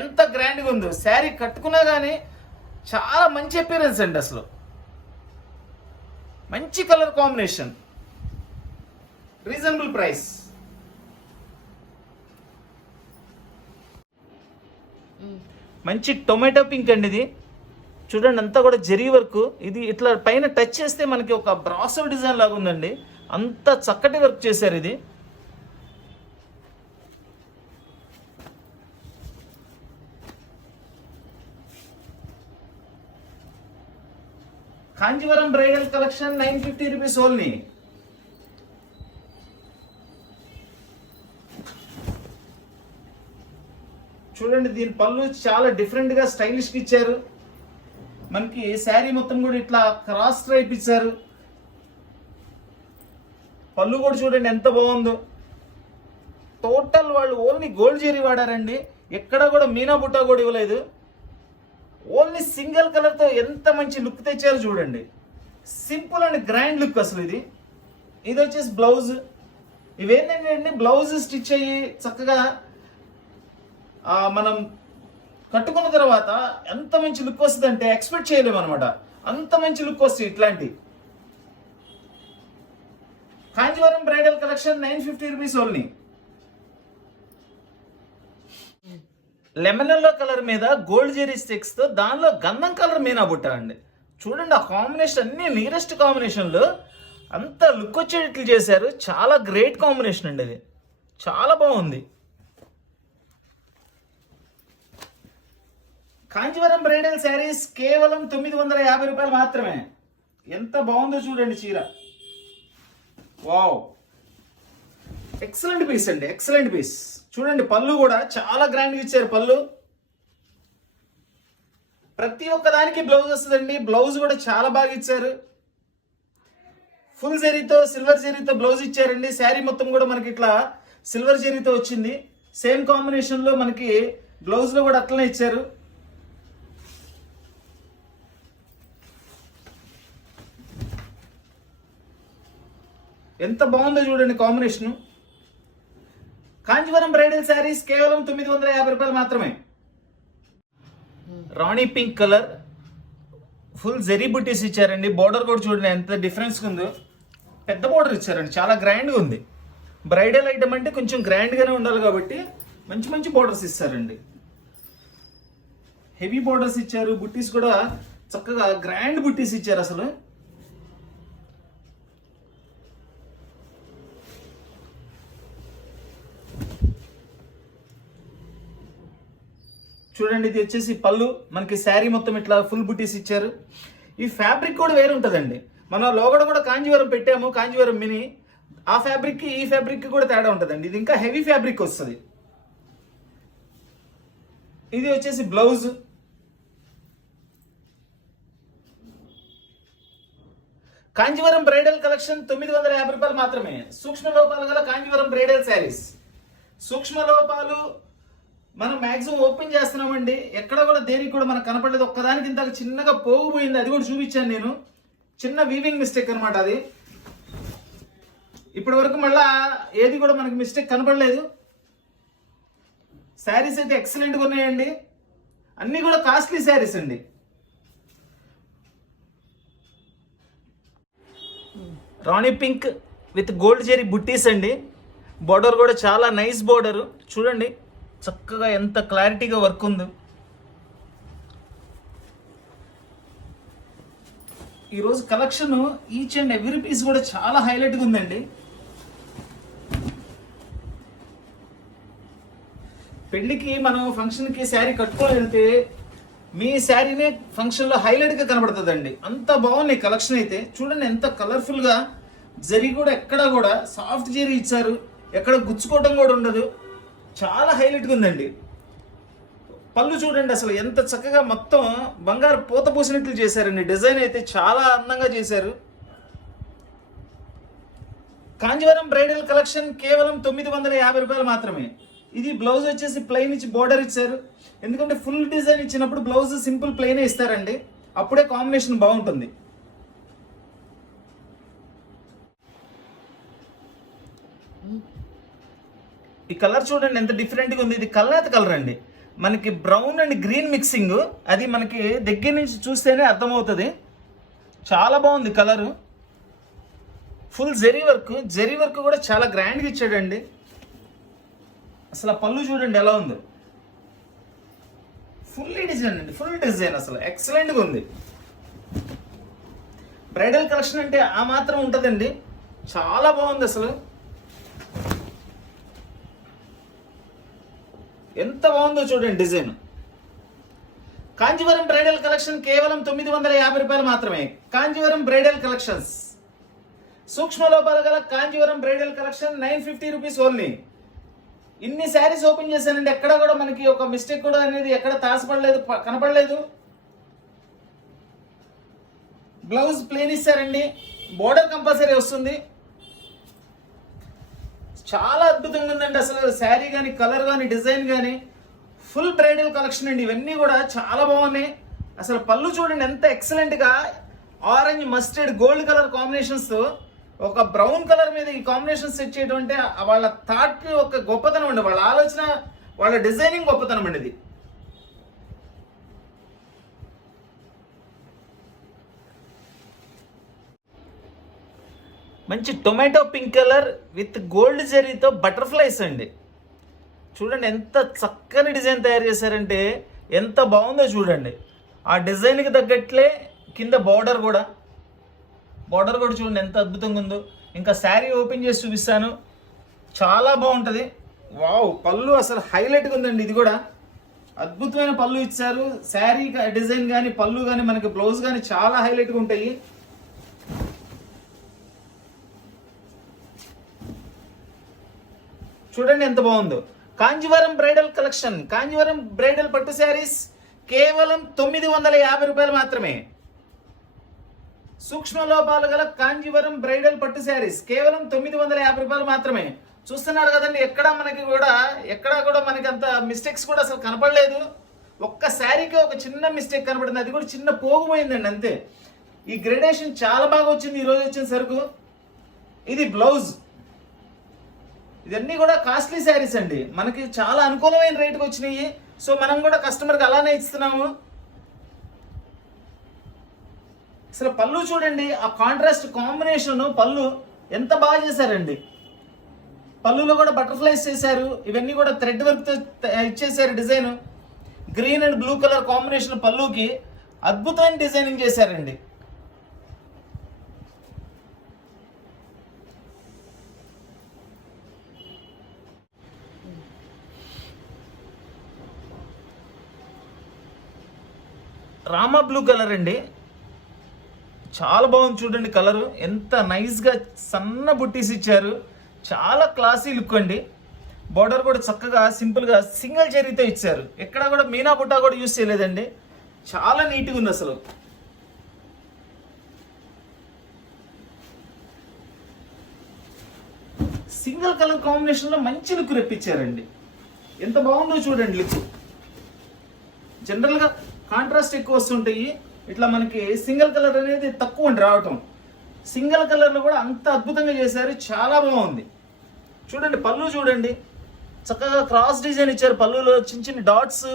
ఎంత గ్రాండ్గా ఉందో. శారీ కట్టుకున్నా కానీ చాలా మంచి అపియరెన్స్ అండి అసలు. మంచి కలర్ కాంబినేషన్, రీజనబుల్ ప్రైస్. మంచి టొమాటో పింక్ అండి ఇది. చూడండి అంతా కూడా జరీ వర్క్. ఇది ఇట్లా పైన టచ్ చేస్తే మనకి ఒక బ్రాసో డిజైన్ లాగా ఉందండి, అంత చక్కటి వర్క్ చేశారు. ఇది Kanjeevaram bridal collection 950 rupees only. చూడండి దీని పళ్ళు చాలా డిఫరెంట్ గా స్టైలిష్ గా ఇచ్చారు. మనకి శారీ మొత్తం కూడా ఇట్లా క్రాస్ స్ట్రైప్ ఇచ్చారు. పళ్ళు కూడా చూడండి ఎంత బాగుందో. టోటల్ వాళ్ళు ఓన్లీ గోల్డ్ జెరీ వాడారండి, ఎక్కడ కూడా మీనా బుట్టా కూడా ఇవ్వలేదు. ఓన్లీ సింగిల్ కలర్ తో ఎంత మంచి లుక్ తెచ్చారు చూడండి. సింపుల్ అండ్ గ్రాండ్ లుక్ అసలు ఇది. ఇది వచ్చేసి బ్లౌజ్. ఇవేంటంటే బ్లౌజ్ స్టిచ్ అయ్యి చక్కగా మనం కట్టుకున్న తర్వాత ఎంత మంచి లుక్ వస్తుంది అంటే ఎక్స్పెక్ట్ చేయలేము అనమాట. అంత మంచి లుక్ వస్తుంది ఇట్లాంటి. Kanjeevaram bridal collection 950 rupees only. Lemon yellow colour మీద గోల్డ్ జెరీ స్టిక్స్ తో దానిలో గంధం కలర్ మీనా బుట్ట అండి. చూడండి ఆ కాంబినేషన్ అన్ని నియరెస్ట్ కాంబినేషన్లు అంత లుక్ వచ్చేటట్లు చేశారు. చాలా గ్రేట్ కాంబినేషన్ అండి, అది చాలా బాగుంది. కాంజీవరం బ్రైడల్ శారీస్ కేవలం 950 రూపాయలు మాత్రమే. ఎంత బాగుందో చూడండి చీర. వావ్, ఎక్సలెంట్ పీస్ అండి, ఎక్సలెంట్ పీస్. చూడండి పళ్ళు కూడా చాలా గ్రాండ్గా ఇచ్చారు. పళ్ళు ప్రతి ఒక్క దానికి బ్లౌజ్ వస్తుందండి. బ్లౌజ్ కూడా చాలా బాగా ఇచ్చారు. ఫుల్ జరీతో సిల్వర్ జరీతో బ్లౌజ్ ఇచ్చారండి. శారీ మొత్తం కూడా మనకి ఇట్లా సిల్వర్ జరీతో వచ్చింది. సేమ్ కాంబినేషన్ లో మనకి బ్లౌజ్ లో కూడా అట్లనే ఇచ్చారు. ఎంత బాగుందో చూడండి కాంబినేషన్. కాంజీవరం బ్రైడల్ శారీస్ కేవలం 950 రూపాయలు మాత్రమే. రాణి పింక్ కలర్ ఫుల్ జరీ బుట్టీస్ ఇచ్చారండి. బోర్డర్ కూడా చూడండి ఎంత డిఫరెన్స్ ఉందో. పెద్ద బోర్డర్ ఇచ్చారండి, చాలా గ్రాండ్గా ఉంది. బ్రైడల్ ఐటమ్ అంటే కొంచెం గ్రాండ్గానే ఉండాలి కాబట్టి మంచి మంచి బోర్డర్స్ ఇస్తారండి. హెవీ బోర్డర్స్ ఇచ్చారు. బుట్టీస్ కూడా చక్కగా గ్రాండ్ బుట్టీస్ ఇచ్చారు. అసలు చూడండి, ఇది వచ్చేసి పళ్ళు. మనకి శారీ మొత్తం ఇట్లా ఫుల్ బుటీస్ ఇచ్చారు. ఈ ఫ్యాబ్రిక్ కూడా వేరే ఉంటుందండి. మనం లోగడ కూడా కాంజీవరం పెట్టాము, కాంజీవరం మినీ. ఆ ఫ్యాబ్రిక్కి ఈ ఫ్యాబ్రిక్కి కూడా తేడా ఉంటుందండి. ఇది ఇంకా హెవీ ఫ్యాబ్రిక్ వస్తుంది. ఇది వచ్చేసి బ్లౌజ్. కాంజీవరం బ్రైడల్ కలెక్షన్ 950 రూపాయలు మాత్రమే. సూక్ష్మ లోపాలు గల కాంజీవరం బ్రైడల్ శారీస్. సూక్ష్మ లోపాలు మనం మ్యాక్సిమం ఓపెన్ చేస్తున్నామండి. ఎక్కడ కూడా దేనికి కూడా మనకు కనపడలేదు. ఒక్కదానికి ఇంత చిన్నగా పోగిపోయింది, అది కూడా చూపించాను నేను. చిన్న వీవింగ్ మిస్టేక్ అనమాట అది. ఇప్పటి వరకు మళ్ళా ఏది కూడా మనకి మిస్టేక్ కనపడలేదు. శారీస్ అయితే ఎక్సలెంట్గా ఉన్నాయండి. అన్నీ కూడా కాస్ట్లీ శారీస్ అండి. రాణి పింక్ విత్ గోల్డ్ జెరీ బుట్టీస్ అండి. బోర్డర్ కూడా చాలా నైస్ బోర్డర్. చూడండి చక్కగా ఎంత క్లారిటీగా వర్క్ ఉందో. ఈరోజు collection each and every piece కూడా చాలా హైలైట్గా ఉందండి. పెళ్లికి మనం ఫంక్షన్కి శారీ కట్టుకొని వెళ్తే మీ శారీనే ఫంక్షన్లో హైలైట్గా కనబడుతుందండి. అంత బాగున్నాయి కలెక్షన్ అయితే. చూడండి ఎంత కలర్ఫుల్గా. జరీ కూడా ఎక్కడ కూడా సాఫ్ట్ జరీ ఇచ్చారు. ఎక్కడ గుచ్చుకోవటం కూడా ఉండదు. చాలా హైలైట్గా ఉందండి. పళ్ళు చూడండి అసలు ఎంత చక్కగా మొత్తం బంగారు పూత పూసినట్లు చేశారండి. డిజైన్ అయితే చాలా అందంగా చేశారు. కాంజీవరం బ్రైడల్ కలెక్షన్ కేవలం 950 రూపాయలు మాత్రమే. ఇది బ్లౌజ్ వచ్చేసి ప్లెయిన్ ఇచ్చి బోర్డర్ ఇచ్చారు. ఎందుకంటే ఫుల్ డిజైన్ ఇచ్చినప్పుడు బ్లౌజ్ సింపుల్ ప్లెయినే ఇస్తారండి. అప్పుడే కాంబినేషన్ బాగుంటుంది. ఈ కలర్ చూడండి ఎంత డిఫరెంట్గా ఉంది. ఇది కల్నేత కలర్ అండి. మనకి బ్రౌన్ అండ్ గ్రీన్ మిక్సింగ్. అది మనకి దగ్గర నుంచి చూస్తేనే అర్థమవుతుంది. చాలా బాగుంది colour. Full zari work. Zari work కూడా చాలా గ్రాండ్గా ఇచ్చాడండి. అసలు పళ్ళు చూడండి ఎలా ఉందో. ఫుల్ డిజైన్ అండి, ఫుల్ డిజైన్. అసలు ఎక్సలెంట్గా ఉంది. బ్రైడల్ కలెక్షన్ అంటే ఆ మాత్రం ఉంటుందండి. చాలా బాగుంది అసలు. ఎంత బాగుందో చూడండి డిజైన్. కాంజీవరం బ్రైడల్ కలెక్షన్ కేవలం 950 రూపాయలు మాత్రమే. Kanjeevaram bridal collections. సూక్ష్మ లోపాలు గల Kanjeevaram bridal collection 950 rupees only. ఇన్ని శారీస్ ఓపెన్ చేశానండి. ఎక్కడ కూడా మనకి ఒక మిస్టేక్ కూడా అనేది ఎక్కడ తాసపడలేదు, కనపడలేదు. బ్లౌజ్ ప్లెయిన్ ఇస్తారండి. బోర్డర్ కంపల్సరీ వస్తుంది. చాలా అద్భుతంగా ఉందండి అసలు. శారీ కానీ కలర్ కానీ డిజైన్ కానీ ఫుల్ బ్రైడల్ కలెక్షన్ అండి. ఇవన్నీ కూడా చాలా బాగున్నాయి. అసలు పళ్ళు చూడండి ఎంత ఎక్సలెంట్గా ఆరెంజ్ మస్టర్డ్ గోల్డ్ కలర్ కాంబినేషన్స్తో ఒక బ్రౌన్ కలర్ మీద ఈ కాంబినేషన్ సెట్ చేయడం అంటే వాళ్ళ థాట్ ఒక గొప్పతనం అండి. వాళ్ళ ఆలోచన, వాళ్ళ డిజైనింగ్ గొప్పతనం అండి ఇది. మంచి tomato pink colour with gold జరీతో బటర్ఫ్లైస్ అండి. చూడండి ఎంత చక్కని డిజైన్ తయారు చేశారంటే ఎంత బాగుందో చూడండి. ఆ డిజైన్కి తగ్గట్లే కింద బార్డర్ కూడా చూడండి ఎంత అద్భుతంగా ఉందో. ఇంకా శారీ ఓపెన్ చేసి చూపిస్తాను. చాలా బాగుంటుంది. వావ్, పళ్ళు అసలు హైలైట్గా ఉందండి. ఇది కూడా అద్భుతమైన పళ్ళు ఇచ్చారు. శారీ డిజైన్ కానీ పళ్ళు కానీ మనకి బ్లౌజ్ కానీ చాలా హైలైట్గా ఉంటాయి. చూడండి ఎంత బాగుందో. Kanjeevaram bridal collection, Kanjeevaram bridal పట్టు శారీస్ కేవలం 950 రూపాయలు మాత్రమే. సూక్ష్మ లోపాలు గల కాంజీవరం బ్రైడల్ పట్టు శారీస్ కేవలం 950 రూపాయలు మాత్రమే. చూస్తున్నారు కదండి, ఎక్కడా కూడా మనకి అంత మిస్టేక్స్ కూడా అసలు కనపడలేదు. ఒక్క శారీకి ఒక చిన్న మిస్టేక్ కనపడింది, అది కూడా చిన్న పోగుపోయిందండి అంతే. ఈ గ్రేడేషన్ చాలా బాగా వచ్చింది ఈరోజు వచ్చిన సరుకు. ఇది బ్లౌజ్. ఇవన్నీ కూడా కాస్ట్లీ శారీస్ అండి, మనకి చాలా అనుకూలమైన రేటుకి వచ్చినాయి. సో మనం కూడా కస్టమర్కి అలానే ఇస్తున్నాము. అసలు పళ్ళు చూడండి, ఆ కాంట్రాస్ట్ కాంబినేషన్ పళ్ళు ఎంత బాగా చేశారండి. పళ్ళులో కూడా బటర్ఫ్లైస్ చేశారు. ఇవన్నీ కూడా థ్రెడ్ వర్క్తో ఇచ్చేసారు design. Green and blue colour combination పళ్ళుకి అద్భుతమైన డిజైనింగ్ చేశారండి. రామా బ్లూ కలర్ అండి, చాలా బాగుంది చూడండి. కలరు ఎంత నైస్గా సన్న బుట్టీస్ ఇచ్చారు, చాలా క్లాసీ లుక్ అండి. బార్డర్ కూడా చక్కగా సింపుల్గా సింగిల్ జరీతో ఇచ్చారు. ఎక్కడ కూడా మీనా బుట్టా కూడా యూజ్ చేయలేదండి, చాలా నీట్గా ఉంది అసలు. సింగిల్ కలర్ కాంబినేషన్లో మంచి లుక్ రెప్పించారండి. ఎంత బాగుందో చూడండి లుక్. జనరల్గా కాంట్రాస్ట్ ఎక్కువ వస్తుంటాయి, ఇట్లా మనకి సింగిల్ కలర్ అనేది తక్కువ అండి రావటం. సింగిల్ కలర్లో కూడా అంత అద్భుతంగా చేశారు, చాలా బాగుంది. చూడండి పళ్ళు చూడండి, చక్కగా క్రాస్ డిజైన్ ఇచ్చారు. పళ్ళులో చిన్న చిన్న డాట్స్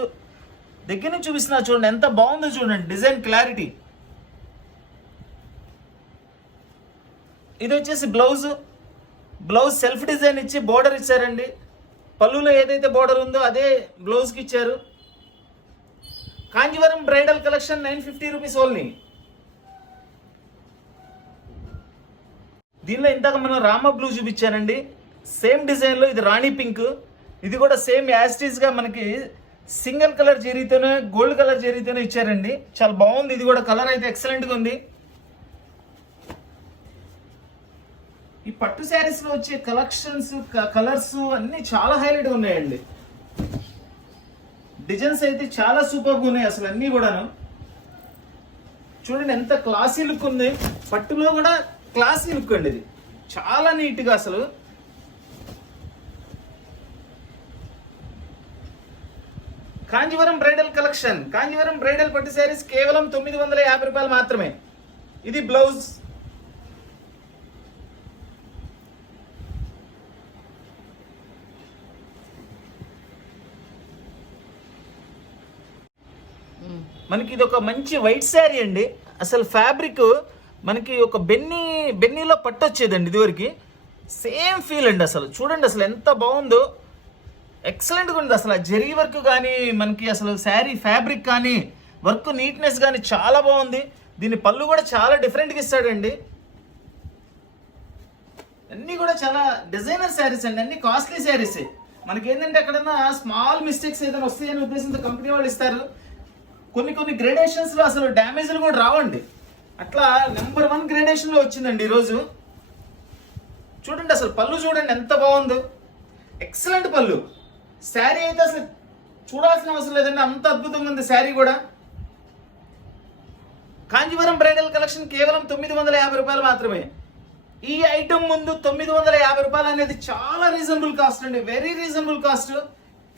దగ్గర నుంచి చూపిస్తున్నా చూడండి, ఎంత బాగుందో చూడండి డిజైన్ క్లారిటీ. ఇది వచ్చేసి బ్లౌజ్ సెల్ఫ్ డిజైన్ ఇచ్చి బోర్డర్ ఇచ్చారండి. పళ్ళులో ఏదైతే బోర్డర్ ఉందో అదే బ్లౌజ్కి ఇచ్చారు. Kanjeevaram bridal collection 950 rupees only. దీనిలో ఇందాక మనం రామ బ్లూ చూపించానండి, సేమ్ డిజైన్లో ఇది రాణి పింక్. ఇది కూడా సేమ్ యాస్టీస్గా మనకి సింగిల్ కలర్ జరీతోనే గోల్డ్ కలర్ జరీతోనే ఇచ్చారండి, చాలా బాగుంది. ఇది కూడా కలర్ అయితే ఎక్సలెంట్గా ఉంది. ఈ పట్టు శారీస్లో వచ్చే కలెక్షన్స్ కలర్స్ అన్నీ చాలా హైలైట్గా ఉన్నాయండి. డిజైన్స్ అయితే చాలా సూపర్గా ఉన్నాయి అసలు అన్నీ కూడాను. చూడండి ఎంత క్లాసీ లుక్ ఉంది, పట్టులో కూడా క్లాసీ లుక్ అండి. ఇది చాలా నీట్గా అసలు. Kanjeevaram bridal collection, Kanjeevaram bridal పట్టు శారీస్ కేవలం 950 రూపాయలు మాత్రమే. ఇది బ్లౌజ్. మనకి ఇది ఒక మంచి వైట్ శారీ అండి. అసలు ఫ్యాబ్రిక్ మనకి ఒక బెన్నీలో పట్టు వచ్చేదండి ఇదివరకు. సేమ్ ఫీల్ అండి అసలు. చూడండి అసలు ఎంత బాగుందో, ఎక్సలెంట్గా ఉంది అసలు. జరీ వర్క్ కానీ మనకి అసలు శారీ ఫ్యాబ్రిక్ కానీ వర్క్ నీట్నెస్ కానీ చాలా బాగుంది. దీని పళ్ళు కూడా చాలా డిఫరెంట్గా ఇస్తాడండి. అన్నీ కూడా చాలా డిజైనర్ శారీస్ అండి, అన్ని కాస్ట్లీ శారీసే. మనకి ఏంటంటే ఎక్కడన్నా స్మాల్ మిస్టేక్స్ ఏదైనా వస్తాయనే ఉద్దేశంతో కంపెనీ వాళ్ళు ఇస్తారు. కొన్ని గ్రేడేషన్స్లో అసలు డ్యామేజ్లు కూడా రావండి. అట్లా నెంబర్ 1 గ్రేడేషన్లో వచ్చిందండి ఈరోజు. చూడండి అసలు పళ్ళు చూడండి ఎంత బాగుందో, ఎక్సలెంట్ పళ్ళు. శారీ అయితే అసలు చూడాల్సిన అవసరం లేదండి, అంత అద్భుతంగా ఉంది శారీ కూడా. కాంజీవరం బ్రైడల్ కలెక్షన్ కేవలం 950 రూపాయలు మాత్రమే. ఈ ఐటమ్ ముందు 950 రూపాయలు అనేది చాలా రీజనబుల్ కాస్ట్ అండి, very reasonable cost.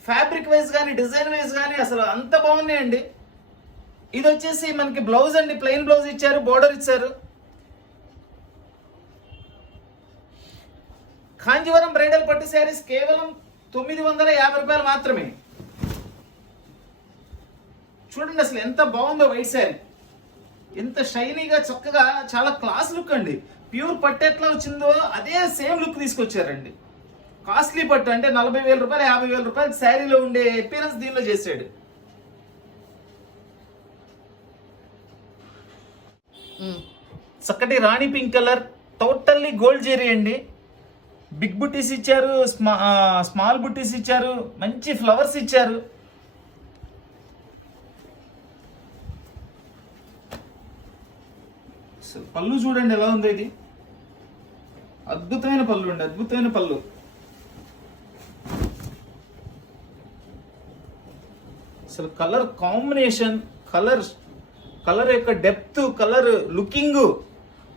Fabric wise కానీ డిజైన్ వైజ్ కానీ అసలు అంత బాగున్నాయండి. ఇది వచ్చేసి మనకి బ్లౌజ్ అండి, ప్లెయిన్ బ్లౌజ్ ఇచ్చారు, బోర్డర్ ఇచ్చారు. కాంజీవరం బ్రైడల్ పట్టు శారీస్ కేవలం 950 రూపాయలు మాత్రమే. చూడండి అసలు ఎంత బాగుందో వైట్ శారీ, ఎంత షైనీగా చక్కగా చాలా క్లాస్ లుక్ అండి. ప్యూర్ పట్టు ఎట్లా వచ్చిందో అదే సేమ్ లుక్ తీసుకొచ్చారండి. కాస్ట్లీ పట్టు అంటే 40,000 రూపాయలు 50,000 రూపాయలు శారీలో ఉండే అపియరెన్స్ దీనిలో చేసాడు. చక్కటి rani pink colour, totally gold zari అండి. బిగ్ బుట్టీస్ ఇచ్చారు, స్మాల్ బుట్టీస్ ఇచ్చారు, మంచి ఫ్లవర్స్ ఇచ్చారు. పళ్ళు చూడండి ఎలా ఉందో, ఇది అద్భుతమైన పళ్ళు అండి, అద్భుతమైన పళ్ళు. అసలు కలర్ కాంబినేషన్, కలర్ యొక్క డెప్త్, కలర్ లుకింగ్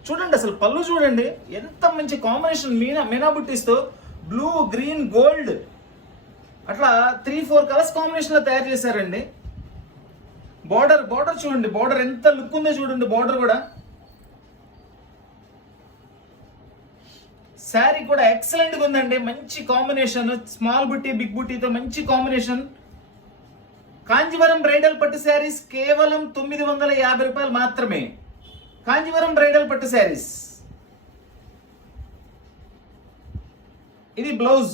చూడండి. అసలు పళ్ళు చూడండి ఎంత మంచి కాంబినేషన్. మీనా బుట్టీస్తో బ్లూ, గ్రీన్, గోల్డ్ అట్లా 3-4 కలర్స్ కాంబినేషన్ లో తయారు చేశారండి. బార్డర్ చూడండి, బార్డర్ ఎంత లుక్ ఉందో చూడండి. బార్డర్ కూడా, శారీ కూడా ఎక్సలెంట్ గా ఉందండి. మంచి కాంబినేషన్, స్మాల్ బుట్టి బిగ్ బుట్టీతో మంచి కాంబినేషన్. కాంజీవరం బ్రైడల్ పట్టు శారీస్ కేవలం 950 రూపాయలు మాత్రమే. కాంజీవరం బ్రైడల్ పట్టు శారీస్. ఇది బ్లౌజ్.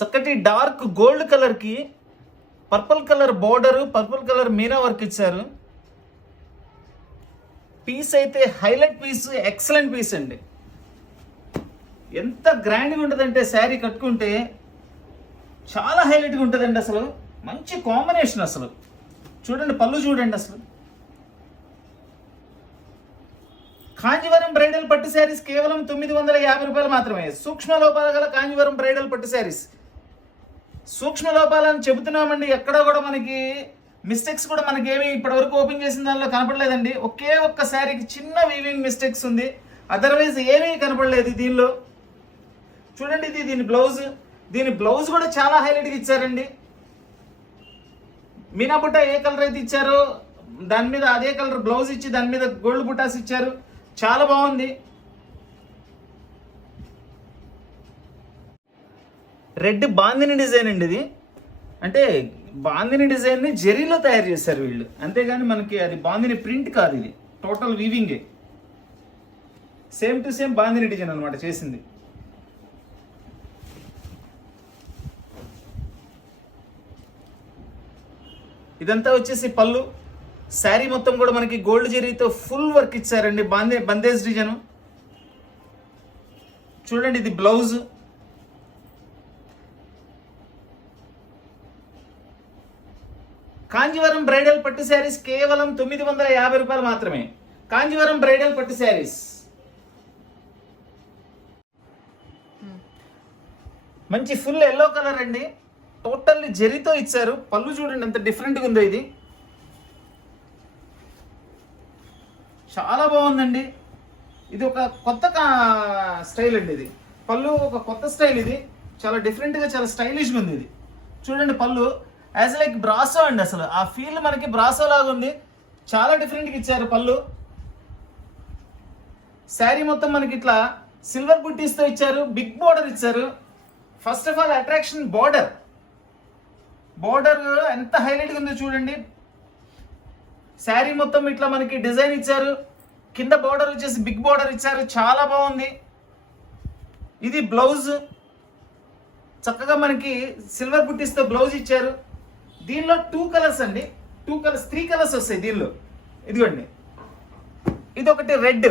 చక్కటి డార్క్ గోల్డ్ కలర్ కి purple colour border, purple colour Meena work ఇచ్చారు. పీస్ అయితే హైలైట్ పీస్, ఎక్సలెంట్ పీస్ అండి. ఎంత గ్రాండ్గా ఉంటుందంటే శారీ కట్టుకుంటే చాలా హైలైట్గా ఉంటుందండి. అసలు మంచి కాంబినేషన్. అసలు చూడండి పళ్ళు చూడండి. అసలు కాంజీవరం బ్రైడల్ పట్టు శారీస్ కేవలం 950 రూపాయలు మాత్రమే. సూక్ష్మ లోపాలు గల కాంజీవరం బ్రైడల్ పట్టు శారీస్. సూక్ష్మ లోపాలని చెబుతున్నామండి, ఎక్కడ కూడా మనకి మిస్టేక్స్ కూడా మనకేమి ఇప్పటివరకు ఓపెన్ చేసిన దానిలో కనపడలేదండి. ఒకే ఒక్క శారీకి చిన్న వీవింగ్ మిస్టేక్స్ ఉంది, అదర్వైజ్ ఏమీ కనపడలేదు దీనిలో. చూడండి ఇది దీని బ్లౌజ్ కూడా చాలా హైలైట్గా ఇచ్చారండి. మీనా బుట్ట ఏ కలర్ అయితే ఇచ్చారో దాని మీద అదే కలర్ బ్లౌజ్ ఇచ్చి దాని మీద గోల్డ్ బుట్టాస్ ఇచ్చారు. చాలా బాగుంది. రెడ్ బాందిని డిజైన్ అండి ఇది. అంటే బాందిని డిజైన్ ని జెరీలో తయారు చేశారు వీళ్ళు, అంతేగాని మనకి అది బాందిని ప్రింట్ కాదు. ఇది టోటల్ వీవింగే, same to same bandhani design అనమాట చేసింది. ఇదంతా వచ్చేసి పళ్ళు. శారీ మొత్తం కూడా మనకి గోల్డ్ జెరీతో ఫుల్ వర్క్ ఇచ్చారండి. బందేజ్ డిజైన్ చూడండి. ఇది బ్లౌజ్. కాంజీవరం బ్రైడల్ పట్టు శారీస్ కేవలం 950 రూపాయలు మాత్రమే. కాంజీవరం బ్రైడల్ పట్టు శారీస్. మంచి ఫుల్ ఎల్లో కలర్ అండి, టోటల్లీ జెరీతో ఇచ్చారు. పళ్ళు చూడండి ఎంత డిఫరెంట్గా ఉందో. ఇది చాలా బాగుందండి. ఇది ఒక కొత్త స్టైల్ అండి. ఇది పళ్ళు ఒక కొత్త స్టైల్. ఇది చాలా డిఫరెంట్గా, చాలా స్టైలిష్గా ఉంది. ఇది చూడండి పళ్ళు యాజ్ లైక్ బ్రాసో అండి. అసలు ఆ ఫీల్ మనకి బ్రాసో లాగా ఉంది. చాలా డిఫరెంట్గా ఇచ్చారు పళ్ళు. శారీ మొత్తం మనకి ఇట్లా సిల్వర్ బుట్టీస్తో ఇచ్చారు. బిగ్ బోర్డర్ ఇచ్చారు. First of all attraction border ఎంత హైలైట్గా ఉందో చూడండి. శారీ మొత్తం ఇట్లా మనకి డిజైన్ ఇచ్చారు. కింద బోర్డర్ వచ్చేసి బిగ్ బోర్డర్ ఇచ్చారు. చాలా బాగుంది. ఇది బ్లౌజ్. చక్కగా మనకి సిల్వర్ బుట్టీస్తో బ్లౌజ్ ఇచ్చారు. దీనిలో 2 కలర్స్ అండి, 3 కలర్స్ వస్తాయి దీనిలో. ఇదిగోండి, ఇది ఒకటి రెడ్.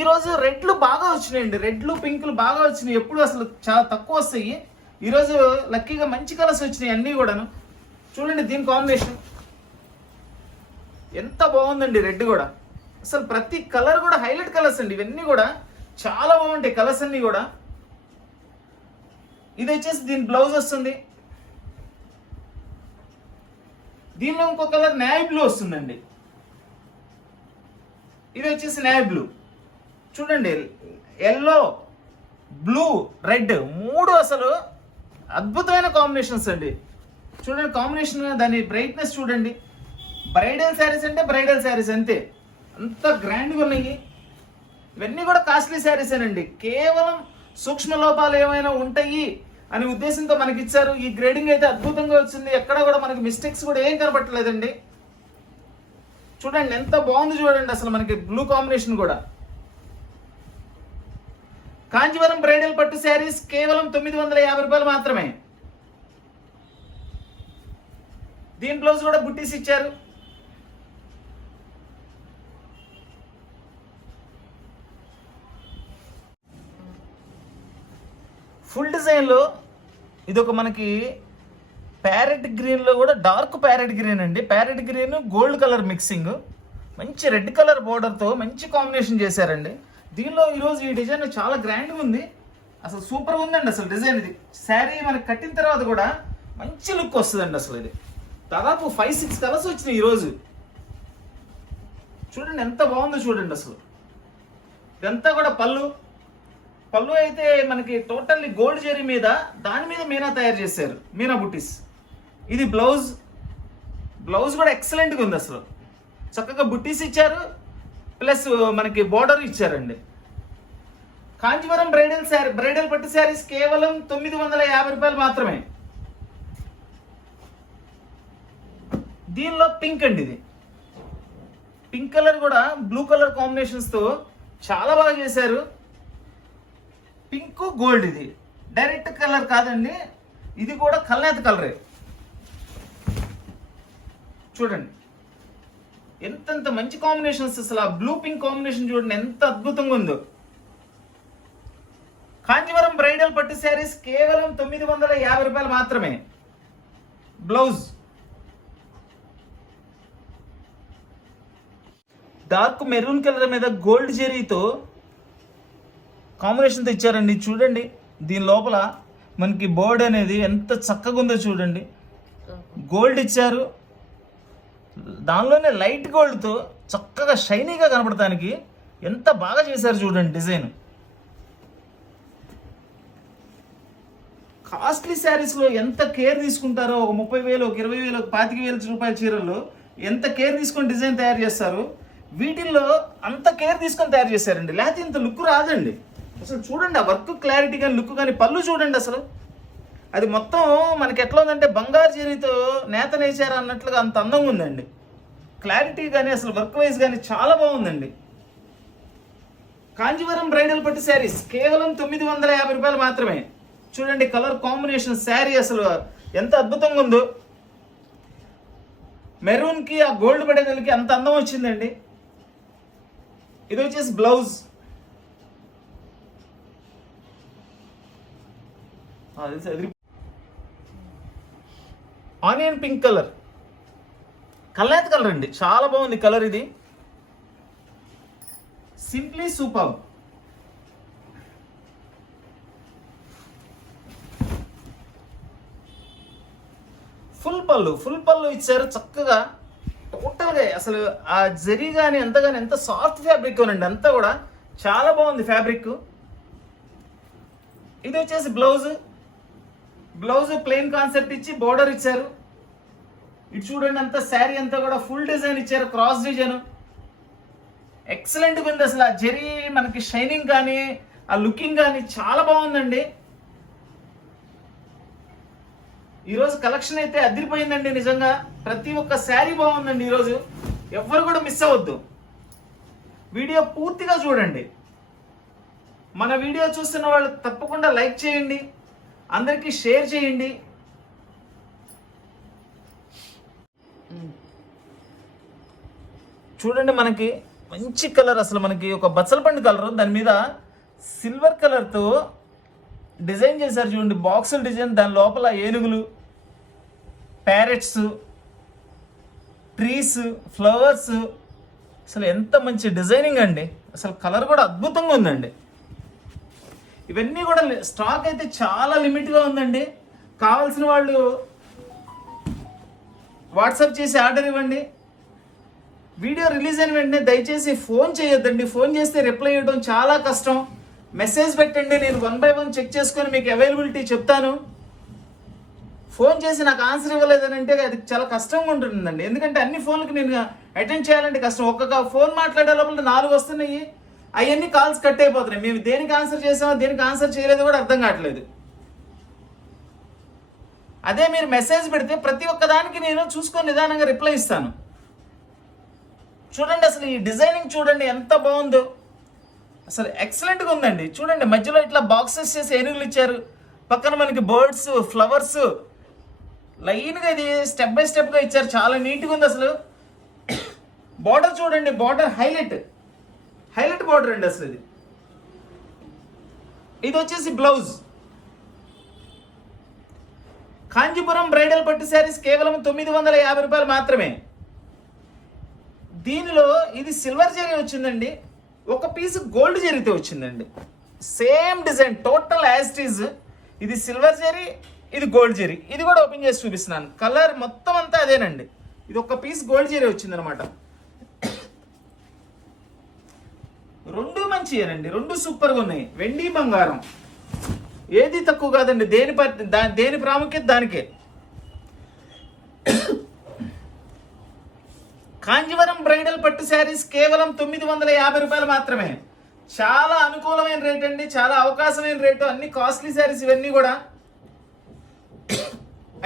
ఈరోజు రెడ్లు బాగా వచ్చినాయండి. రెడ్లు పింకులు బాగా వచ్చినాయి. ఎప్పుడు అసలు చాలా తక్కువ వస్తాయి. ఈరోజు లక్కీగా మంచి కలర్స్ వచ్చినాయి అన్నీ కూడాను. చూడండి దీని కాంబినేషన్ ఎంత బాగుందండి. రెడ్ కూడా అసలు ప్రతి కలర్ కూడా హైలైట్ కలర్స్ అండి. ఇవన్నీ కూడా చాలా బాగుంటాయి కలర్స్ అన్నీ కూడా. ఇది వచ్చేసి దీని బ్లౌజ్ వస్తుంది. దీనిలో ఇంకో కలర్ నేవీ బ్లూ వస్తుందండి. ఇది వచ్చేసి నేవీ బ్లూ. చూడండి ఎల్లో, బ్లూ, రెడ్ 3 అసలు అద్భుతమైన కాంబినేషన్స్ అండి. చూడండి కాంబినేషన్, దాని బ్రైట్నెస్ చూడండి. బ్రైడల్ శారీస్ అంటే బ్రైడల్ శారీస్ అంతే, అంత గ్రాండ్గా ఉన్నాయి. ఇవన్నీ కూడా కాస్ట్లీ శారీసేనండి. కేవలం సూక్ష్మ లోపాలు ఏమైనా ఉంటాయి అనే ఉద్దేశంతో మనకి ఇచ్చారు. ఈ గ్రేడింగ్ అయితే అద్భుతంగా వచ్చింది. ఎక్కడ కూడా మనకి మిస్టేక్స్ కూడా ఏం కనపట్టలేదండి. చూడండి ఎంత బాగుంది చూడండి. అసలు మనకి బ్లూ కాంబినేషన్ కూడా. కాంజీవరం బ్రైడల్ పట్టు శారీస్ కేవలం 950 రూపాయలు మాత్రమే. దీని బ్లౌజ్ కూడా బుట్టీస్ ఇచ్చారు. ఫుల్ డిజైన్లో ఇది ఒక మనకి ప్యారెట్ గ్రీన్లో కూడా డార్క్ ప్యారెట్ గ్రీన్ అండి. Parrot green gold colour mixing, మంచి రెడ్ కలర్ బోర్డర్తో మంచి కాంబినేషన్ చేశారండి. దీనిలో ఈరోజు ఈ డిజైన్ చాలా గ్రాండ్గా ఉంది, అసలు సూపర్గా ఉందండి. అసలు డిజైన్ ఇది శారీ మనకి కట్టిన తర్వాత కూడా మంచి లుక్ వస్తుందండి. అసలు ఇది దాదాపు 5-6 కలర్స్ వచ్చినాయి ఈరోజు. చూడండి ఎంత బాగుందో చూడండి. అసలు ఇదంతా కూడా పళ్ళు అయితే మనకి టోటల్లీ గోల్డ్ జరీ మీద, దాని మీద మీనా తయారు చేశారు, మీనా బుట్టీస్. ఇది బ్లౌజ్ కూడా ఎక్సలెంట్గా ఉంది. అసలు చక్కగా బుట్టీస్ ఇచ్చారు, ప్లస్ మనకి బోర్డర్ ఇచ్చారండి. కాంచీవరం బ్రైడల్ పట్టు శారీస్ కేవలం 950 రూపాయలు మాత్రమే. దీనిలో పింక్ అండి, ఇది పింక్ కలర్ కూడా బ్లూ కలర్ కాంబినేషన్స్తో చాలా బాగా చేశారు. పింక్ గోల్డ్, ఇది డైరెక్ట్ కలర్ కాదండి, ఇది కూడా కల్నేత కలరే. చూడండి ఎంతెంత మంచి కాంబినేషన్స్. అసలు ఆ బ్లూ పింక్ కాంబినేషన్ చూడండి ఎంత అద్భుతంగా ఉందో. కాంచీవరం బ్రైడల్ పట్టు శారీస్ కేవలం 950 రూపాయలు మాత్రమే. బ్లౌజ్ డార్క్ మెరూన్ కలర్ మీద గోల్డ్ జెరీతో కాంబినేషన్తో ఇచ్చారండి. చూడండి దీని లోపల మనకి బోర్డ్ అనేది ఎంత చక్కగా ఉందో చూడండి. గోల్డ్ ఇచ్చారు, దానిలోనే లైట్ గోల్డ్తో చక్కగా షైనీగా కనపడటానికి ఎంత బాగా చేశారు చూడండి డిజైన్. కాస్ట్లీ శారీస్లో ఎంత కేర్ తీసుకుంటారో, ఒక 30,000, ఒక 20,000, ఒక 25,000 రూపాయల చీరల్లో ఎంత కేర్ తీసుకొని డిజైన్ తయారు చేస్తారు, వీటిల్లో అంత కేర్ తీసుకొని తయారు చేశారండి. లేకపోతే ఇంత లుక్ రాదండి. అసలు చూడండి ఆ వర్క్ క్లారిటీ కానీ లుక్ కానీ. పళ్ళు చూడండి అసలు అది మొత్తం మనకి ఎట్లా ఉందంటే బంగారు జరీతో నేత నేసారు అన్నట్లుగా అంత అందంగా ఉందండి. క్లారిటీ కానీ అసలు వర్క్ వైజ్ కానీ చాలా బాగుందండి. కాంచీవరం బ్రైడల్ పట్టు శారీస్ కేవలం 950 రూపాయలు మాత్రమే. చూడండి కలర్ కాంబినేషన్ శారీ అసలు ఎంత అద్భుతంగా ఉందో. మెరూన్కి ఆ గోల్డ్ పడేదలకి అంత అందం వచ్చిందండి. ఇది వచ్చేసి blouse. Onion pink colour, kalnetha colour అండి, చాలా బాగుంది కలర్. ఇది సింప్లీ సూపర్. ఫుల్ పళ్ళు ఇచ్చారు చక్కగా. టోటల్గా అసలు ఆ జరీ కానీ ఎంత సాఫ్ట్ ఫ్యాబ్రిక్ అండి, అంతా కూడా చాలా బాగుంది ఫ్యాబ్రిక్. ఇది వచ్చేసి బ్లౌజ్ ప్లెయిన్ కాన్సెప్ట్ ఇచ్చి బోర్డర్ ఇచ్చారు. ఇటు చూడండి అంతా శారీ అంతా కూడా ఫుల్ డిజైన్ ఇచ్చారు, క్రాస్ డిజైన్ ఎక్సలెంట్గా ఉంది. అసలు ఆ జరీ మనకి షైనింగ్ కానీ ఆ లుకింగ్ కానీ చాలా బాగుందండి. ఈరోజు కలెక్షన్ అయితే అదిరిపోయిందండి నిజంగా. ప్రతి ఒక్క శారీ బాగుందండి ఈరోజు, ఎవ్వరు కూడా మిస్ అవ్వద్దు. వీడియో పూర్తిగా చూడండి. మన వీడియో చూస్తున్న వాళ్ళు తప్పకుండా లైక్ చేయండి, అందరికీ షేర్ చేయండి. చూడండి మనకి మంచి కలర్, అసలు మనకి ఒక బచ్చలపండు కలర్, దాని మీద సిల్వర్ కలర్తో డిజైన్ చేశారు చూడండి, బాక్సుల డిజైన్. దాని లోపల ఏనుగులు, ప్యారెట్స్, ట్రీస్, ఫ్లవర్స్, అసలు ఎంత మంచి డిజైనింగ్ అండి. అసలు కలర్ కూడా అద్భుతంగా ఉందండి. ఇవన్నీ కూడా స్టాక్ అయితే చాలా లిమిట్గా ఉందండి. కావాల్సిన వాళ్ళు వాట్సాప్ చేసి ఆర్డర్ ఇవ్వండి. వీడియో రిలీజ్ అయిన వెంటనే దయచేసి ఫోన్ చేయొద్దండి. ఫోన్ చేస్తే రిప్లై ఇవ్వడం చాలా కష్టం. మెసేజ్ పెట్టండి, నేను 1 by 1 చెక్ చేసుకొని మీకు అవైలబిలిటీ చెప్తాను. ఫోన్ చేసి నాకు ఆన్సర్ ఇవ్వలేదని అంటే అది చాలా కష్టంగా ఉంటుందండి. ఎందుకంటే అన్ని ఫోన్లకు నేను అటెండ్ చేయాలంటే కష్టం. ఒక్కొక్క ఫోన్ మాట్లాడే లోపల 4 వస్తున్నాయి, అవన్నీ కాల్స్ కట్ అయిపోతున్నాయి. మేము దేనికి ఆన్సర్ చేసామో దేనికి ఆన్సర్ చేయలేదో కూడా అర్థం కావట్లేదు. అదే మీరు మెసేజ్ పెడితే ప్రతి ఒక్కదానికి నేను చూసుకొని నిదానంగా రిప్లై ఇస్తాను. చూడండి అసలు ఈ డిజైనింగ్ చూడండి ఎంత బాగుందో, అసలు ఎక్సలెంట్గా ఉందండి. చూడండి మధ్యలో ఇట్లా బాక్సెస్ చేసి ఏనుగులు ఇచ్చారు, పక్కన మనకి బర్డ్స్, ఫ్లవర్స్, లైన్గా ఇది స్టెప్ బై స్టెప్గా ఇచ్చారు, చాలా నీట్గా ఉంది. అసలు బార్డర్ చూడండి, బార్డర్ హైలైట్ బార్డర్ అండి అసలు. ఇది వచ్చేసి కాంజీపురం బ్రైడల్ పట్టు శారీస్ కేవలం 950 రూపాయలు మాత్రమే. దీనిలో ఇది సిల్వర్ జరీ వచ్చిందండి, ఒక పీస్ గోల్డ్ జరీతో వచ్చిందండి. Same design total as it is. ఇది సిల్వర్ జరీ, ఇది గోల్డ్ జరీ. ఇది కూడా ఓపెన్ చేసి చూపిస్తున్నాను. కలర్ మొత్తం అంతా అదేనండి. ఇది ఒక పీస్ గోల్డ్ జరీ వచ్చిందనమాట. రెండు మంచియేనండి, రెండు సూపర్గా ఉన్నాయి. వెండి బంగారం ఏది తక్కువ కాదండి. దేని ప్రాముఖ్యత దానికే. కాంజీవరం బ్రైడల్ పట్టు శారీస్ కేవలం 950 రూపాయలు మాత్రమే. చాలా అనుకూలమైన రేట్ అండి, చాలా అవకాశమైన రేటు. అన్ని కాస్ట్లీ శారీస్ ఇవన్నీ కూడా.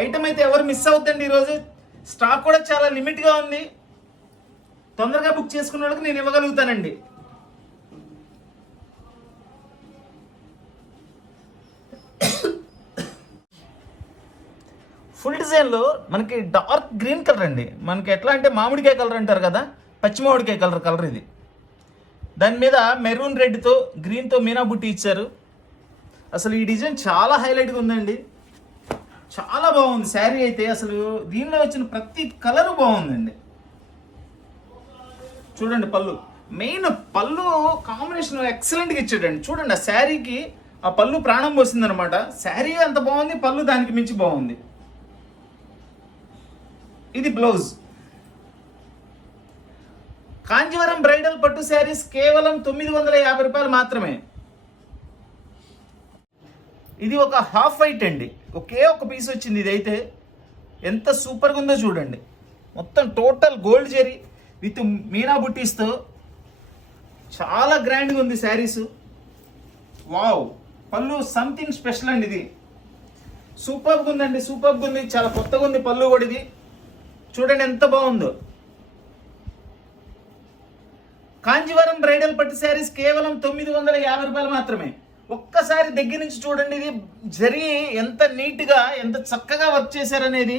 ఐటమ్ అయితే ఎవరు మిస్ అవుద్దండి. ఈరోజు స్టాక్ కూడా చాలా లిమిట్గా ఉంది. తొందరగా బుక్ చేసుకున్న వాళ్ళకి నేను ఇవ్వగలుగుతానండి. ఫుల్ డిజైన్లో మనకి డార్క్ గ్రీన్ కలర్ అండి. మనకి ఎట్లా అంటే మామిడికాయ కలర్ అంటారు కదా, పచ్చి మామిడికాయ కలర్ ఇది. దాని మీద మెరూన్ రెడ్తో గ్రీన్తో మీనా బుట్టి ఇచ్చారు. అసలు ఈ డిజైన్ చాలా హైలైట్గా ఉందండి, చాలా బాగుంది శారీ అయితే. అసలు దీనిలో వచ్చిన ప్రతి కలరు బాగుందండి. చూడండి పళ్ళు, మెయిన్ పళ్ళు కాంబినేషన్ ఎక్సలెంట్గా ఇచ్చాడండి. చూడండి ఆ శారీకి ఆ పళ్ళు ప్రాణం పోసిందనమాట. శారీ అంత బాగుంది, పళ్ళు దానికి మించి బాగుంది. ఇది బ్లౌజ్. కాంజీవరం బ్రైడల్ పట్టు శారీస్ కేవలం 950 రూపాయలు మాత్రమే. ఇది ఒక హాఫ్ వైట్ అండి, ఒకే ఒక పీస్ వచ్చింది. ఇదైతే ఎంత సూపర్గా ఉందో చూడండి. మొత్తం total gold zari with meena బుట్టీస్తో చాలా గ్రాండ్గా ఉంది శారీస్. వావ్, పళ్ళు సంథింగ్ స్పెషల్ అండి. ఇది సూపర్గా ఉందండి, సూపర్గా ఉంది. చాలా కొత్తగా ఉంది పళ్ళు కూడా. ఇది చూడండి ఎంత బాగుందో. కాంజీవరం బ్రైడల్ పట్టు శారీస్ కేవలం 950 రూపాయలు మాత్రమే. ఒక్కసారి దగ్గర నుంచి చూడండి. ఇది జరీ ఎంత నీట్గా, ఎంత చక్కగా వర్క్ చేశారనేది.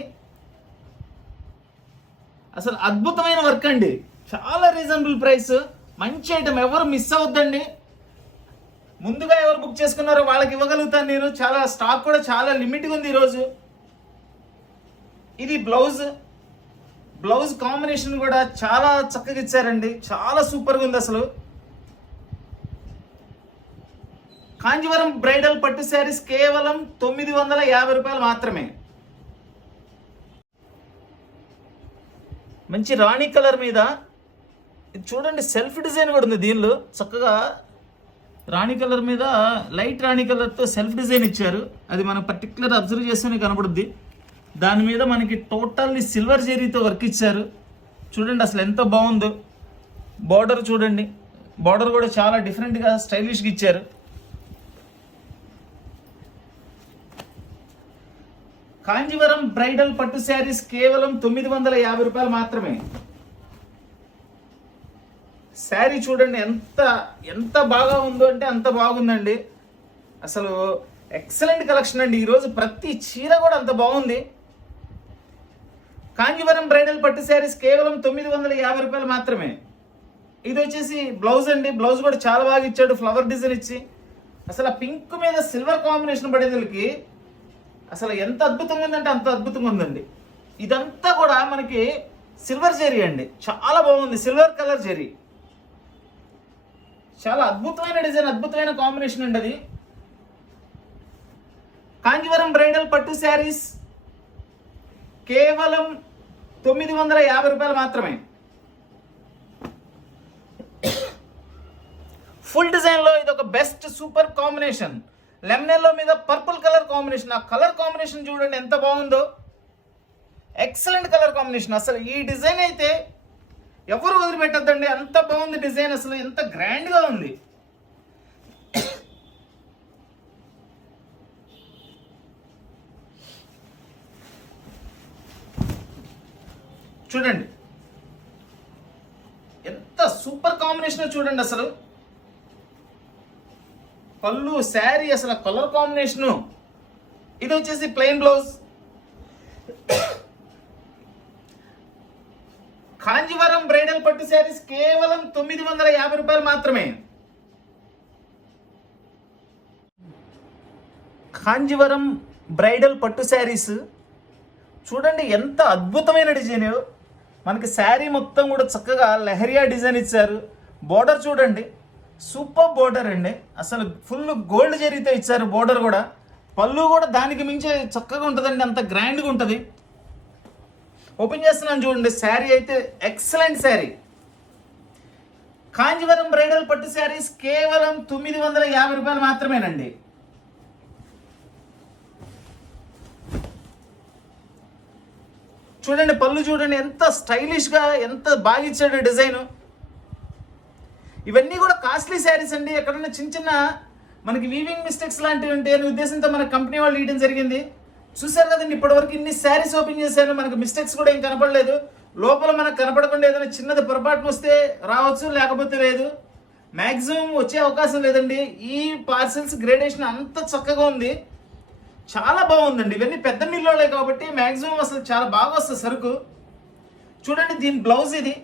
అసలు అద్భుతమైన వర్క్ అండి. చాలా రీజనబుల్ ప్రైస్, మంచి ఐటమ్. ఎవరు మిస్ అవుద్దండి. ముందుగా ఎవరు బుక్ చేసుకున్నారో వాళ్ళకి ఇవ్వగలుగుతాను నేను. చాలా స్టాక్ కూడా చాలా లిమిట్గా ఉంది ఈరోజు. ఇది బ్లౌజ్ కాంబినేషన్ కూడా చాలా చక్కగా ఇచ్చారండి, చాలా సూపర్గా ఉంది అసలు. కాంజీవరం బ్రైడల్ పట్టు శారీస్ కేవలం 950 రూపాయలు మాత్రమే. మంచి రాణి కలర్ మీద ఇది చూడండి, సెల్ఫ్ డిజైన్ కూడా ఉంది దీనిలో. చక్కగా రాణి కలర్ మీద లైట్ రాణి కలర్తో సెల్ఫ్ డిజైన్ ఇచ్చారు. అది మనం పర్టికులర్ అబ్జర్వ్ చేస్తేనే కనబడుద్ది. దాని మీద మనకి టోటల్లీ సిల్వర్ జరీతో వర్క్ ఇచ్చారు. చూడండి అసలు ఎంత బాగుందో. బార్డర్ చూడండి, బార్డర్ కూడా చాలా డిఫరెంట్గా స్టైలిష్గా ఇచ్చారు. కాంజీవరం బ్రైడల్ పట్టు శారీస్ కేవలం 950 రూపాయలు మాత్రమే. శారీ చూడండి ఎంత బాగా ఉందో అంటే అంత బాగుందండి. అసలు ఎక్సలెంట్ కలెక్షన్ అండి. ఈరోజు ప్రతి చీర కూడా అంత బాగుంది. కాంజీవరం బ్రైడల్ పట్టు శారీస్ కేవలం 950 రూపాయలు మాత్రమే. ఇది వచ్చేసి బ్లౌజ్ అండి. బ్లౌజ్ కూడా చాలా బాగా ఇచ్చాడు, ఫ్లవర్ డిజైన్ ఇచ్చి. అసలు ఆ పింక్ మీద సిల్వర్ కాంబినేషన్ పడేదలకి అసలు ఎంత అద్భుతంగా ఉందంటే అంత అద్భుతంగా ఉందండి. ఇదంతా కూడా మనకి సిల్వర్ జరీ అండి, చాలా బాగుంది. సిల్వర్ కలర్ జరీ, చాలా అద్భుతమైన డిజైన్, అద్భుతమైన కాంబినేషన్ అండి అది. కాంజీవరం బ్రైడల్ పట్టు శారీస్ కేవలం 950 రూపాయలు మాత్రమే. ఫుల్ డిజైన్లో ఇది ఒక బెస్ట్ సూపర్ కాంబినేషన్. లెమనెల్లో మీద పర్పుల్ కలర్ కాంబినేషన్. ఆ కలర్ కాంబినేషన్ చూడండి ఎంత బాగుందో. Excellent colour combination. అసలు ఈ డిజైన్ అయితే ఎవరు వదిలిపెట్టద్దండి, అంత బాగుంది డిజైన్. అసలు ఎంత గ్రాండ్గా ఉంది. చూడండి ఎంత సూపర్ కాంబినేషన్ చూడండి. అసలు పళ్ళు, శారీ, అసలు కలర్ కాంబినేషను. ఇది వచ్చేసి ప్లెయిన్ బ్లౌజ్. కాంజీవరం బ్రైడల్ పట్టు శారీస్ కేవలం 950 రూపాయలు మాత్రమే. కాంజీవరం బ్రైడల్ పట్టు శారీస్ చూడండి ఎంత అద్భుతమైన డిజైన్. మనకి శారీ మొత్తం కూడా చక్కగా లెహరియా డిజైన్ ఇచ్చారు. బోర్డర్ చూడండి, సూపర్ బోర్డర్ అండి, అసలు ఫుల్ గోల్డ్ జరీతో ఇచ్చారు బోర్డర్ కూడా. పళ్ళు కూడా దానికి మించి చక్కగా ఉంటుందండి, అంత గ్రాండ్గా ఉంటుంది. ఓపెన్ చేస్తున్నాను చూడండి. శారీ అయితే ఎక్సలెంట్ శారీ. కాంజీవరం బ్రైడల్ పట్టు శారీస్ కేవలం 950 రూపాయలు మాత్రమేనండి. చూడండి పళ్ళు చూడండి ఎంత స్టైలిష్గా, ఎంత బాగా ఇచ్చాడు డిజైన్. ఇవన్నీ కూడా కాస్ట్లీ శారీస్ అండి. ఎక్కడన్నా చిన్న చిన్న మనకి వీవింగ్ మిస్టేక్స్ లాంటివి ఉంటాయి అనే ఉద్దేశంతో మన కంపెనీ వాళ్ళు ఇవ్వడం జరిగింది. చూసారు కదండి, ఇప్పటివరకు ఇన్ని శారీస్ ఓపెన్ చేశాను, మనకు మిస్టేక్స్ కూడా ఏం కనపడలేదు. లోపల మనకు కనపడకుండా ఏదైనా చిన్నది పొరపాటున వస్తే రావచ్చు, లేకపోతే లేదు. మ్యాక్సిమం వచ్చే అవకాశం లేదండి. ఈ పార్సెల్స్ గ్రేడేషన్ అంత చక్కగా ఉంది, చాలా బాగుందండి. ఇవన్నీ పెద్ద మిల్లోలే కాబట్టి మ్యాక్సిమం అసలు చాలా బాగా వస్తుంది సరుకు. చూడండి దీని బ్లౌజ్ ఇది.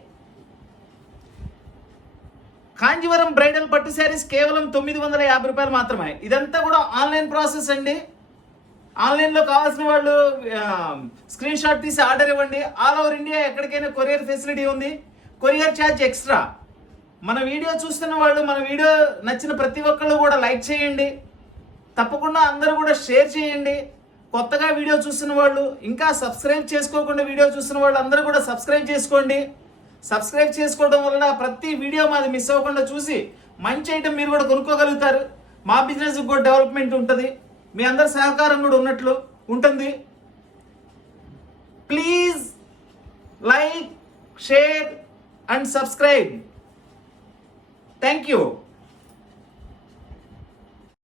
కాంజీవరం బ్రైడల్ పట్టు శారీస్ కేవలం 950 రూపాయలు మాత్రమే. ఇదంతా కూడా ఆన్లైన్ ప్రాసెస్ అండి. ఆన్లైన్లో కావాల్సిన వాళ్ళు స్క్రీన్ షాట్ తీసి ఆర్డర్ ఇవ్వండి. ఆల్ ఓవర్ ఇండియా ఎక్కడికైనా కొరియర్ ఫెసిలిటీ ఉంది. Courier charge extra. మన వీడియో చూస్తున్న వాళ్ళు, మన వీడియో నచ్చిన ప్రతి ఒక్కళ్ళు కూడా లైక్ చేయండి. తప్పకుండా అందరూ కూడా షేర్ చేయండి. కొత్తగా వీడియో చూస్తున్న వాళ్ళు, ఇంకా సబ్స్క్రైబ్ చేసుకోకుండా వీడియో చూస్తున్న వాళ్ళు అందరూ కూడా సబ్స్క్రైబ్ చేసుకోండి. సబ్స్క్రైబ్ చేసుకోవడం వల్ల ప్రతి వీడియో మాది మిస్ అవ్వకుండా చూసి మంచి ఐటమ్ మీరు కూడా కొనుక్కోగలుగుతారు. మా బిజినెస్ కూడా డెవలప్మెంట్ ఉంటుంది, మీ అందరి సహకారం కూడా ఉన్నట్లు ఉంటుంది. Please like, share and subscribe. Thank you.